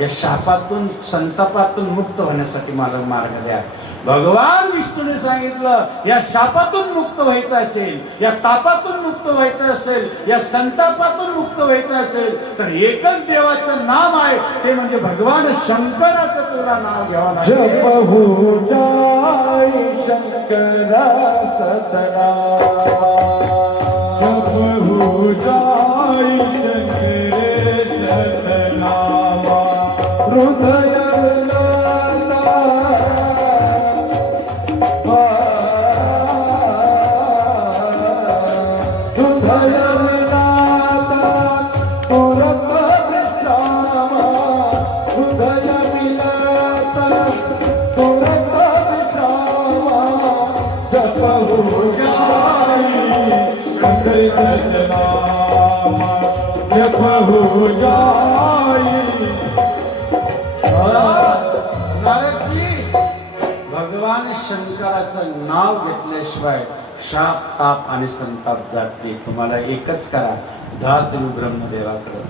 या शापातून संतापातून मुक्त होण्यासाठी मला मार्ग द्या. भगवान विष्णूने सांगितलं, या शापातून मुक्त व्हायचं असेल, या तापातून मुक्त व्हायचं असेल, या संतापातून मुक्त व्हायचं असेल तर एकच देवाचं नाम आहे, ते म्हणजे भगवान शंकराचं तुला नाव घ्यावं लागेल. जप हो जाय शंकर सतनाम, जप हो जाय शंकर सतनाम, हृदय हो जाई. नारदजी, भगवान शंकराचं नाव घेतल्याशिवाय शाप, ताप आणि संताप जात नाही. तुम्हाला एकच करा, जा तुम्ही ब्रह्मदेवाकडे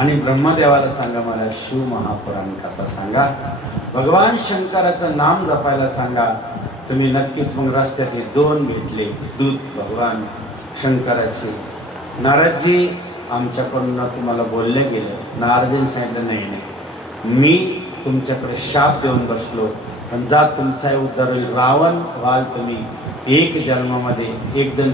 आणि ब्रह्मदेवाला सांगा, मला शिव महापुराण कथा सांगा, भगवान शंकराचं नाम जपायला सांगा. तुम्ही नक्कीच. मग रस्त्यात हे 2 भेटले दूत भगवान शंकराचे. नारदजी, आमच्याकडून तुम्हाला बोललं गेलं. नारदजीने सांगितलं, नाही नाही, मी तुमच्याकडे शाप देऊन बसलो, पण जा तुमचा उद्धार होईल. रावण व्हाल तुम्ही एक जन्मामध्ये, एक जण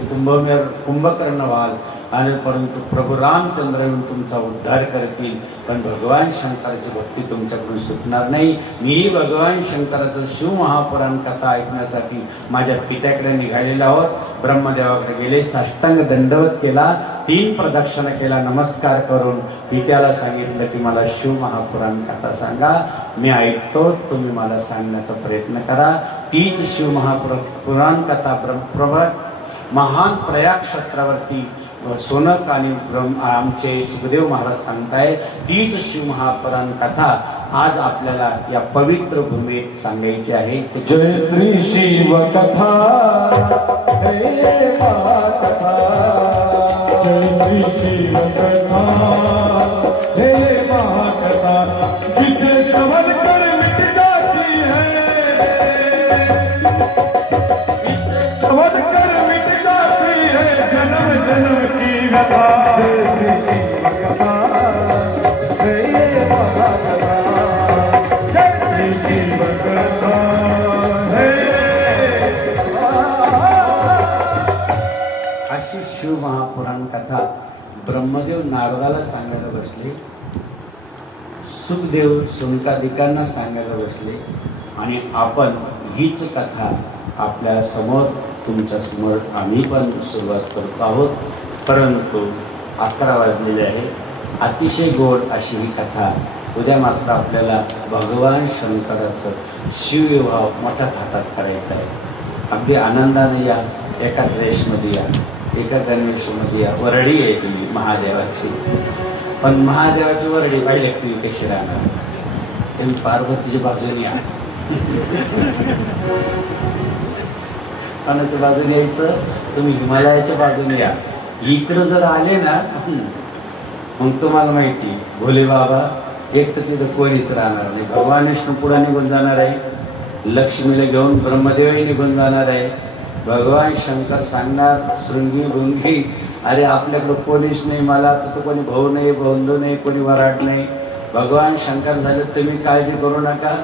कुंभकर्ण व्हाल, आणि परंतु प्रभू रामचंद्र येऊन तुमचा उद्धार करतील. पण भगवान शंकराची भक्ती तुमच्याकडून सुटणार नाही. मीही भगवान शंकराचं शिव महापुराण कथा ऐकण्यासाठी माझ्या पित्याकडे निघालेलो आहोत. ब्रह्मदेवाकडे गेले, साष्टांग दंडवत केला, 3 प्रदक्षिणा केला, नमस्कार करून पित्याला सांगितलं की मला शिव महापुराण कथा सांगा, मी ऐकतो, तुम्ही मला सांगण्याचा प्रयत्न करा. तीच शिव महापुराण कथा महान प्रयाग क्षेत्रावरती सोनक आणि आमचे सुखदेव महाराज सांगताय. तीच शिव महापुराण कथा आज आपल्याला या पवित्र भूमीत सांगायची आहे. जय श्री शिव कथा, हे कथा, जय श्री शिव कथा, हे कथा, जिसे श्रवण कर मिट जाती है, श्रवण कर मिट जाती है जन्म जन्म की व्यथा. जय श्री शिव कथा, हे कथा, जय श्री शिव कथा, हे अशी शिव महापुराण कथा ब्रह्मदेव नारदाला सांगायला बसले, सुखदेव सुनकादिकांना सांगायला बसले, आणि आपण हीच कथा आपल्या समोर, तुमच्या समोर आम्ही पण सुरुवात करत आहोत. परंतु 11 वाजलेले आहे. अतिशय गोड अशी ही कथा. उद्या मात्र आपल्याला भगवान शंकराचं शिवविवाह मोठ्या थाटात करायचं आहे. अगदी आनंदाने या, एका ड्रेसमध्ये या, एका गणवेशमध्ये या. वरडी आहे तुम्ही महादेवाची, पण महादेवाची वरडी पाहिजे तुम्ही कशी राहणार. तुम्ही पार्वतीच्या बाजूने या, कोणाच्या बाजूने यायचं, तुम्ही हिमालयाच्या बाजूने या. इकडं जर आले ना, मग तुम्हाला माहिती, भोले बाबा एक तर तिथं कोणीच राहणार नाही. भगवान विष्णू पुढे निघून जाणार आहे, लक्ष्मीला घेऊन ब्रह्मदेवही निघून जाणार आहे. भगवान शंकर सांगणार शृंगी भृंगी, अरे आपल्याकडं कोणीच नाही, मला तर कोणी भाऊ नाही, बंधू नाही, कोणी वराड नाही. भगवान शंकर झाले, तुम्ही काळजी करू नका,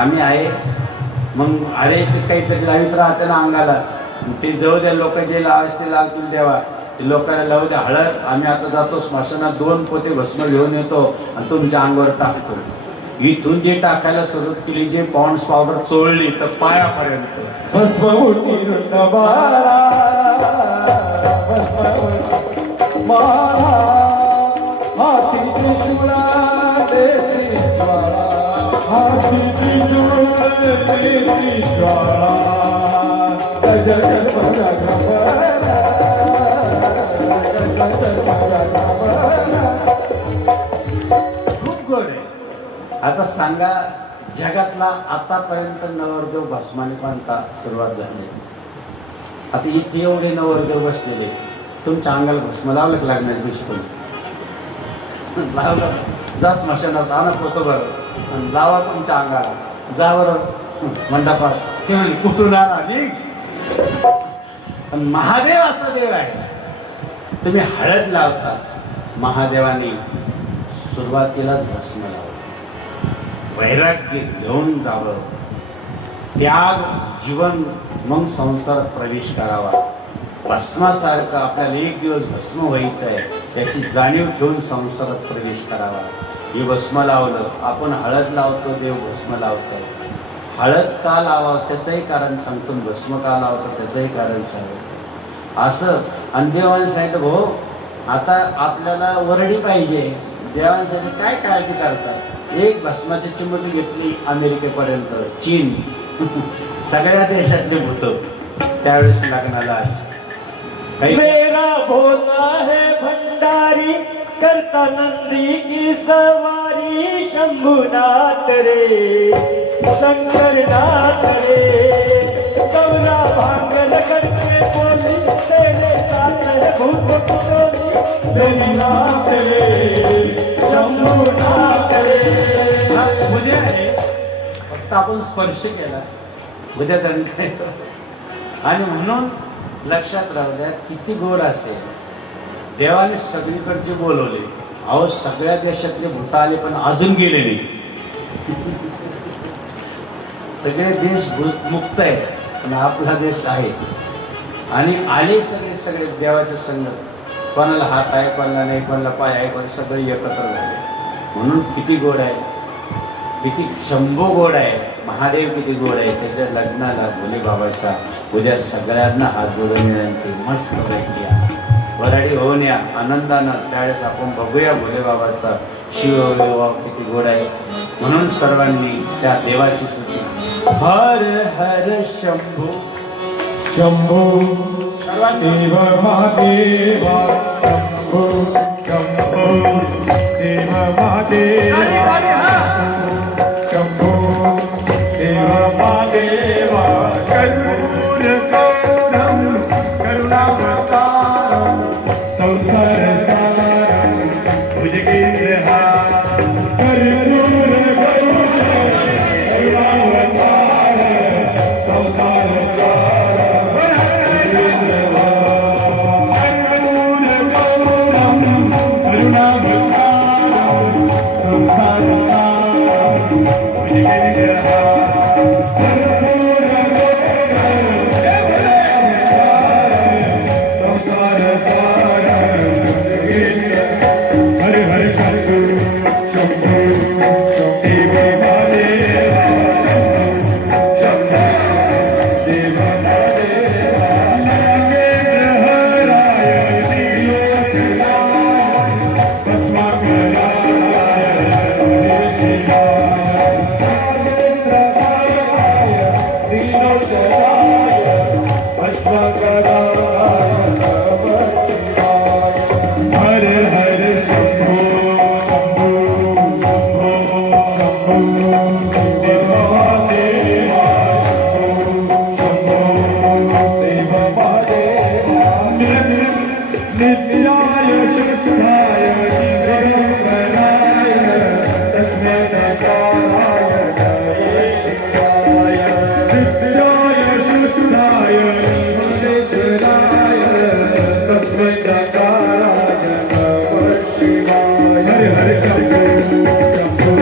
आम्ही आहे. मग अरे ते काहीतरी लावित राहते ना अंगाला, ते जाऊ द्या, लोक जे लावायचे ते लावतील देवा. ते लोकांना लावू द्या हळद. आम्ही आता जातो स्मशानात 2 पोते भस्म घेऊन येतो आणि तुमच्या अंगावर टाकतो. इथून जे टाकायला सुरुवात केली, जे पॉन्ड्स पावडर चोळली तर पायापर्यंत भस्म उडती बाळा, भस्म उडती बाळा, हाती त्रिशूळा देती ज्वाळा, हाती त्रिशूळ देती ज्वाळा, गज गज बजा गबरा, गज गज बजा गबरा. खूप गोड आहे. आता सांगा, जगातला आतापर्यंत नवरदेव भस्माने बांधता सुरुवात झाली. आता इथे एवढे नवरदेव बसलेले, तुमच्या अंगाला भस्म लावलं का लागण्याच्या दिवशी पण लावलं. जा स्मशानात आणा पोतं बरं आणि लावा तुमच्या अंगाला. जा बरं मंडपात. ते म्हणे कुठून आला निघ. पण महादेव असा देव आहे, तुम्ही हळद लावता. महादेवाने सुरुवातीलाच भस्म लावलं, वैराग्य घेऊन जावं, त्याग जीवन, मग संसारात प्रवेश करावा. भस्मासारखं आपल्याला एक दिवस भस्म व्हायचं आहे, त्याची जाणीव ठेवून संसारात प्रवेश करावा. हे भस्म लावलं, आपण हळद लावतो, देव भस्म लावतोय. हळद का लावावं त्याचंही कारण सांगतो, भस्म का लावतो त्याचंही कारण सांगतो. असं आणि देवाने सांगितलं, भाऊ आता आपल्याला वरडी पाहिजे. देवाने सांगितलं काय काळजी करतात. एक भस्माची चिमटी घेतली अमेरिकेपर्यंत, चीन, सगळ्या देशातले भूत त्यावेळेस लग्नाला आले. मेरा भोला है भंडारी, करता नंदी की सवारी, शंभुनाथ रे शंकरनाथ रे, गौरा भांगल करके बोली, तेरे साथ है भूत टोली, शनिनाथ रे शंभुनाथ रे. उद्या आहे, फक्त आपण स्पर्श केला, उद्या दंड येतो. आणि म्हणून लक्षात राहू द्या, किती गोड असेल. देवाने सगळीकडचे बोलवले. अहो सगळ्या देशातले भूत आले पण अजून गेले नाही. सगळे देश मुक्त आहे पण आपला देश आहे. आणि आले सगळे देवाच्या संगत. कोणाला हात आहे, कोणाला नाही, कोणाला पाय आहे, कोणाला सगळे एकत्र झाले. म्हणून किती गोड आहे, किती शंभू गोड आहे. महादेव किती गोड आहे. त्याच्या लग्नाला भोले बाबाच्या उद्या सगळ्यांना हात जोडून विनंती, मस्त पैकी वराडी होऊन या आनंदानं. त्यावेळेस आपण बघूया भोले बाबाचा शिवविवाह किती गोड आहे. म्हणून सर्वांनी त्या देवाची स्तुती, हर हर शंभू शंभू सर्वांनी देव महादेवा, शंभू शंभू देव महादेवा, शंभू देव महादेवा, कर्पूर गौरम करुणावतारम, संसार सारम भुजगेन्द्रहारम, कर्पूर गौरम करुणावतारम, संसार सारम भुजगेन्द्रहारम, कर्पूर गौरम करुणावतारम, संसार सारम Hare Hare Shambhu Shambhu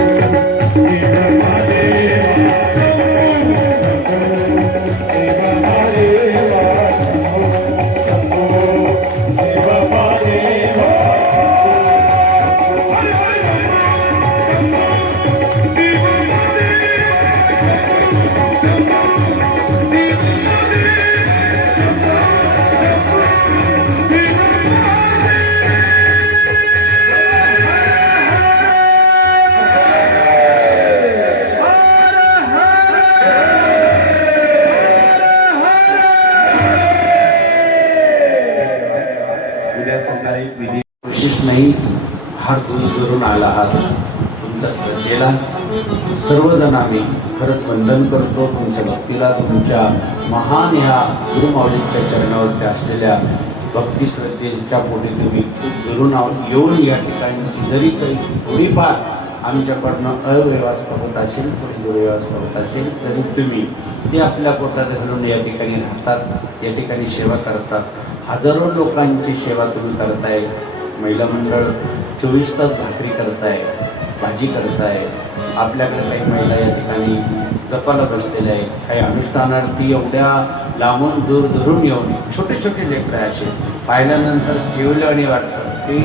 दिलेला सर्वजण आम्ही खरंच वंदन करतो तुमच्या भक्तीला, तुमच्या महान ह्या गुरुमाऊलींच्या चरणावरती असलेल्या भक्ती श्रद्धेच्या पोटी तुम्ही खूप दुरून येऊन या ठिकाणची जरी काही थोडीफार आमच्याकडनं अव्यवस्था होत असेल, थोडी दुर्व्यवस्था होत असेल, तरी तुम्ही ते आपल्या पोटात घालून या ठिकाणी राहतात, या ठिकाणी सेवा करतात. हजारो लोकांची सेवा तुम्ही करताय. महिला मंडळ 24 तास भाकरी करताय, भाजी करताय. आपल्याकडे काही महिला या ठिकाणी जपाला बसलेल्या आहेत, काही अनुष्ठानार्थी एवढ्या लांबून दूर दुरून येऊन छोटे छोटे लेकरं असे पाहिल्यानंतर केवल्याने वाटतं की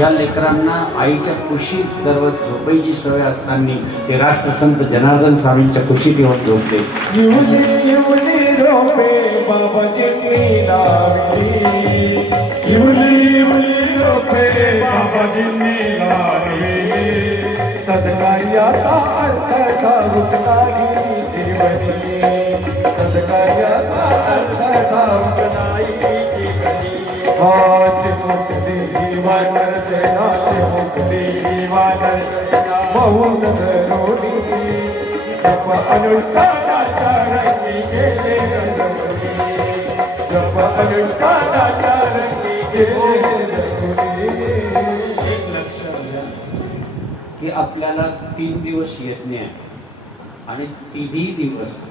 या लेकरांना आईच्या कुशीत दररोज झोपायची सवय असताना ते राष्ट्रसंत जनार्दन स्वामींच्या कुशीत येऊन झोपले. युवली रोपे बाबाजींनी लावली, युवली रोपे बाबाजींनी लावली. सदकार्याचा अर्थ ठाऊक नाही जीवनी, सदकार्याचा अर्थ ठाऊक नाही जीवनी. आज मुक्ती वाटर सेनाची मुक्ती वाटर सेना बहुन धरुणी, जप अनुष्ठानाच्या रंगी गेले रंगवली, जप अनुष्ठानाच्या रंगी गेले रंगवली. एक लक्षात घ्या की आपल्याला 3 दिवस यज्ञ आहे आणि 3ही दिवस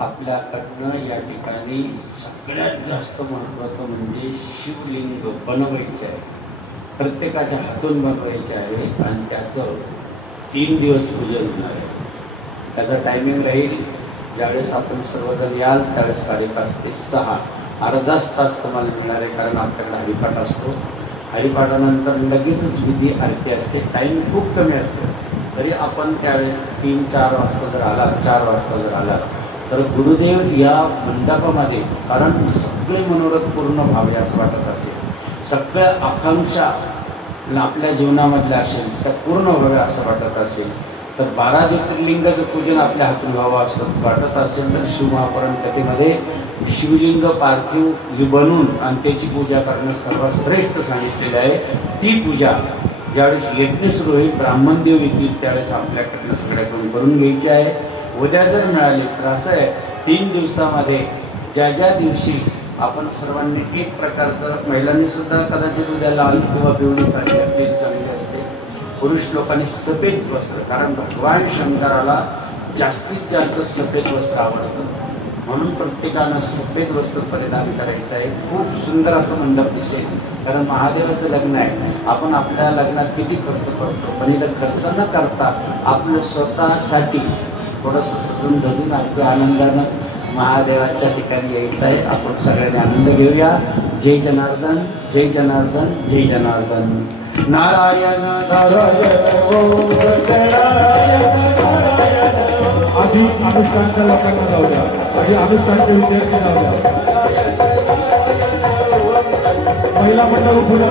आपल्याकडनं या ठिकाणी सगळ्यात जास्त महत्त्वाचं म्हणजे शिवलिंग बनवायचे आहे. प्रत्येकाच्या हातून बनवायचे आहे आणि त्याचं 3 दिवस पूजन होणार आहे. त्याचं टायमिंग राहील ज्यावेळेस आपण सर्वजण याल त्यावेळेस 5:30 ते 6 अर्धाच तास तुम्हाला मिळणार आहे, कारण आपल्याकडे हरिपाठ असतो. हरिपाठानंतर लगेचच विधी आरती असते. टाईम खूप कमी असतो, तरी आपण त्यावेळेस 3-4 वाजता जर आला, 4 वाजता जर आला तर गुरुदेव या मंडपामध्ये, कारण सगळे मनोरथ पूर्ण व्हावे असं वाटत असेल, सगळ्या आकांक्षा आपल्या जीवनामधल्या असेल त्या पूर्ण व्हाव्या असं वाटत असेल, तर 12 ज्योतिर्लिंगाचं पूजन आपल्या हातून व्हावं असं वाटत असेल तर शिवमहापुराण कथेमध्ये शिवलिंग पार्थिव बनवून आणि त्याची पूजा करणं सर्वात श्रेष्ठ सांगितलेलं आहे. ती पूजा ज्यावेळेस यज्ञ सुरू होईल, ब्राह्मणदेव येतील त्यावेळेस आपल्याकडनं सगळ्याकडून करून घ्यायची आहे. उद्या जर मिळाले तर असं आहे 3 दिवसामध्ये ज्या ज्या दिवशी आपण सर्वांनी एक प्रकारचं, महिलांनी सुद्धा कदाचित उद्या लाल किंवा पिवळी साडी घातली चांगली असते. पुरुष लोकांनी सफेद वस्त्र, कारण भगवान शंकराला जास्तीत जास्त सफेद वस्त्र आवडतं, म्हणून प्रत्येकानं सफेद वस्त्र परिधान करायचं आहे. खूप सुंदर असं मंडप दिसेल, कारण महादेवाचं लग्न आहे. आपण आपल्या लग्नात किती खर्च करतो, पण इथं खर्च न करता आपलं स्वतःसाठी थोडंसं सजून धजून अगदी आनंदानं महादेवाच्या ठिकाणी यायचं आहे. आपण सगळ्यांनी आनंद घेऊया. जय जनार्दन, जय जनार्दन, जय जनार्दन. नारायण नारायण ओम नारायण नारायण. आधी अनुष्ठानच्या लोकांना जाऊया, आधी अनुष्ठानचे विद्यार्थी जाऊया. महिला मंडळ पुढे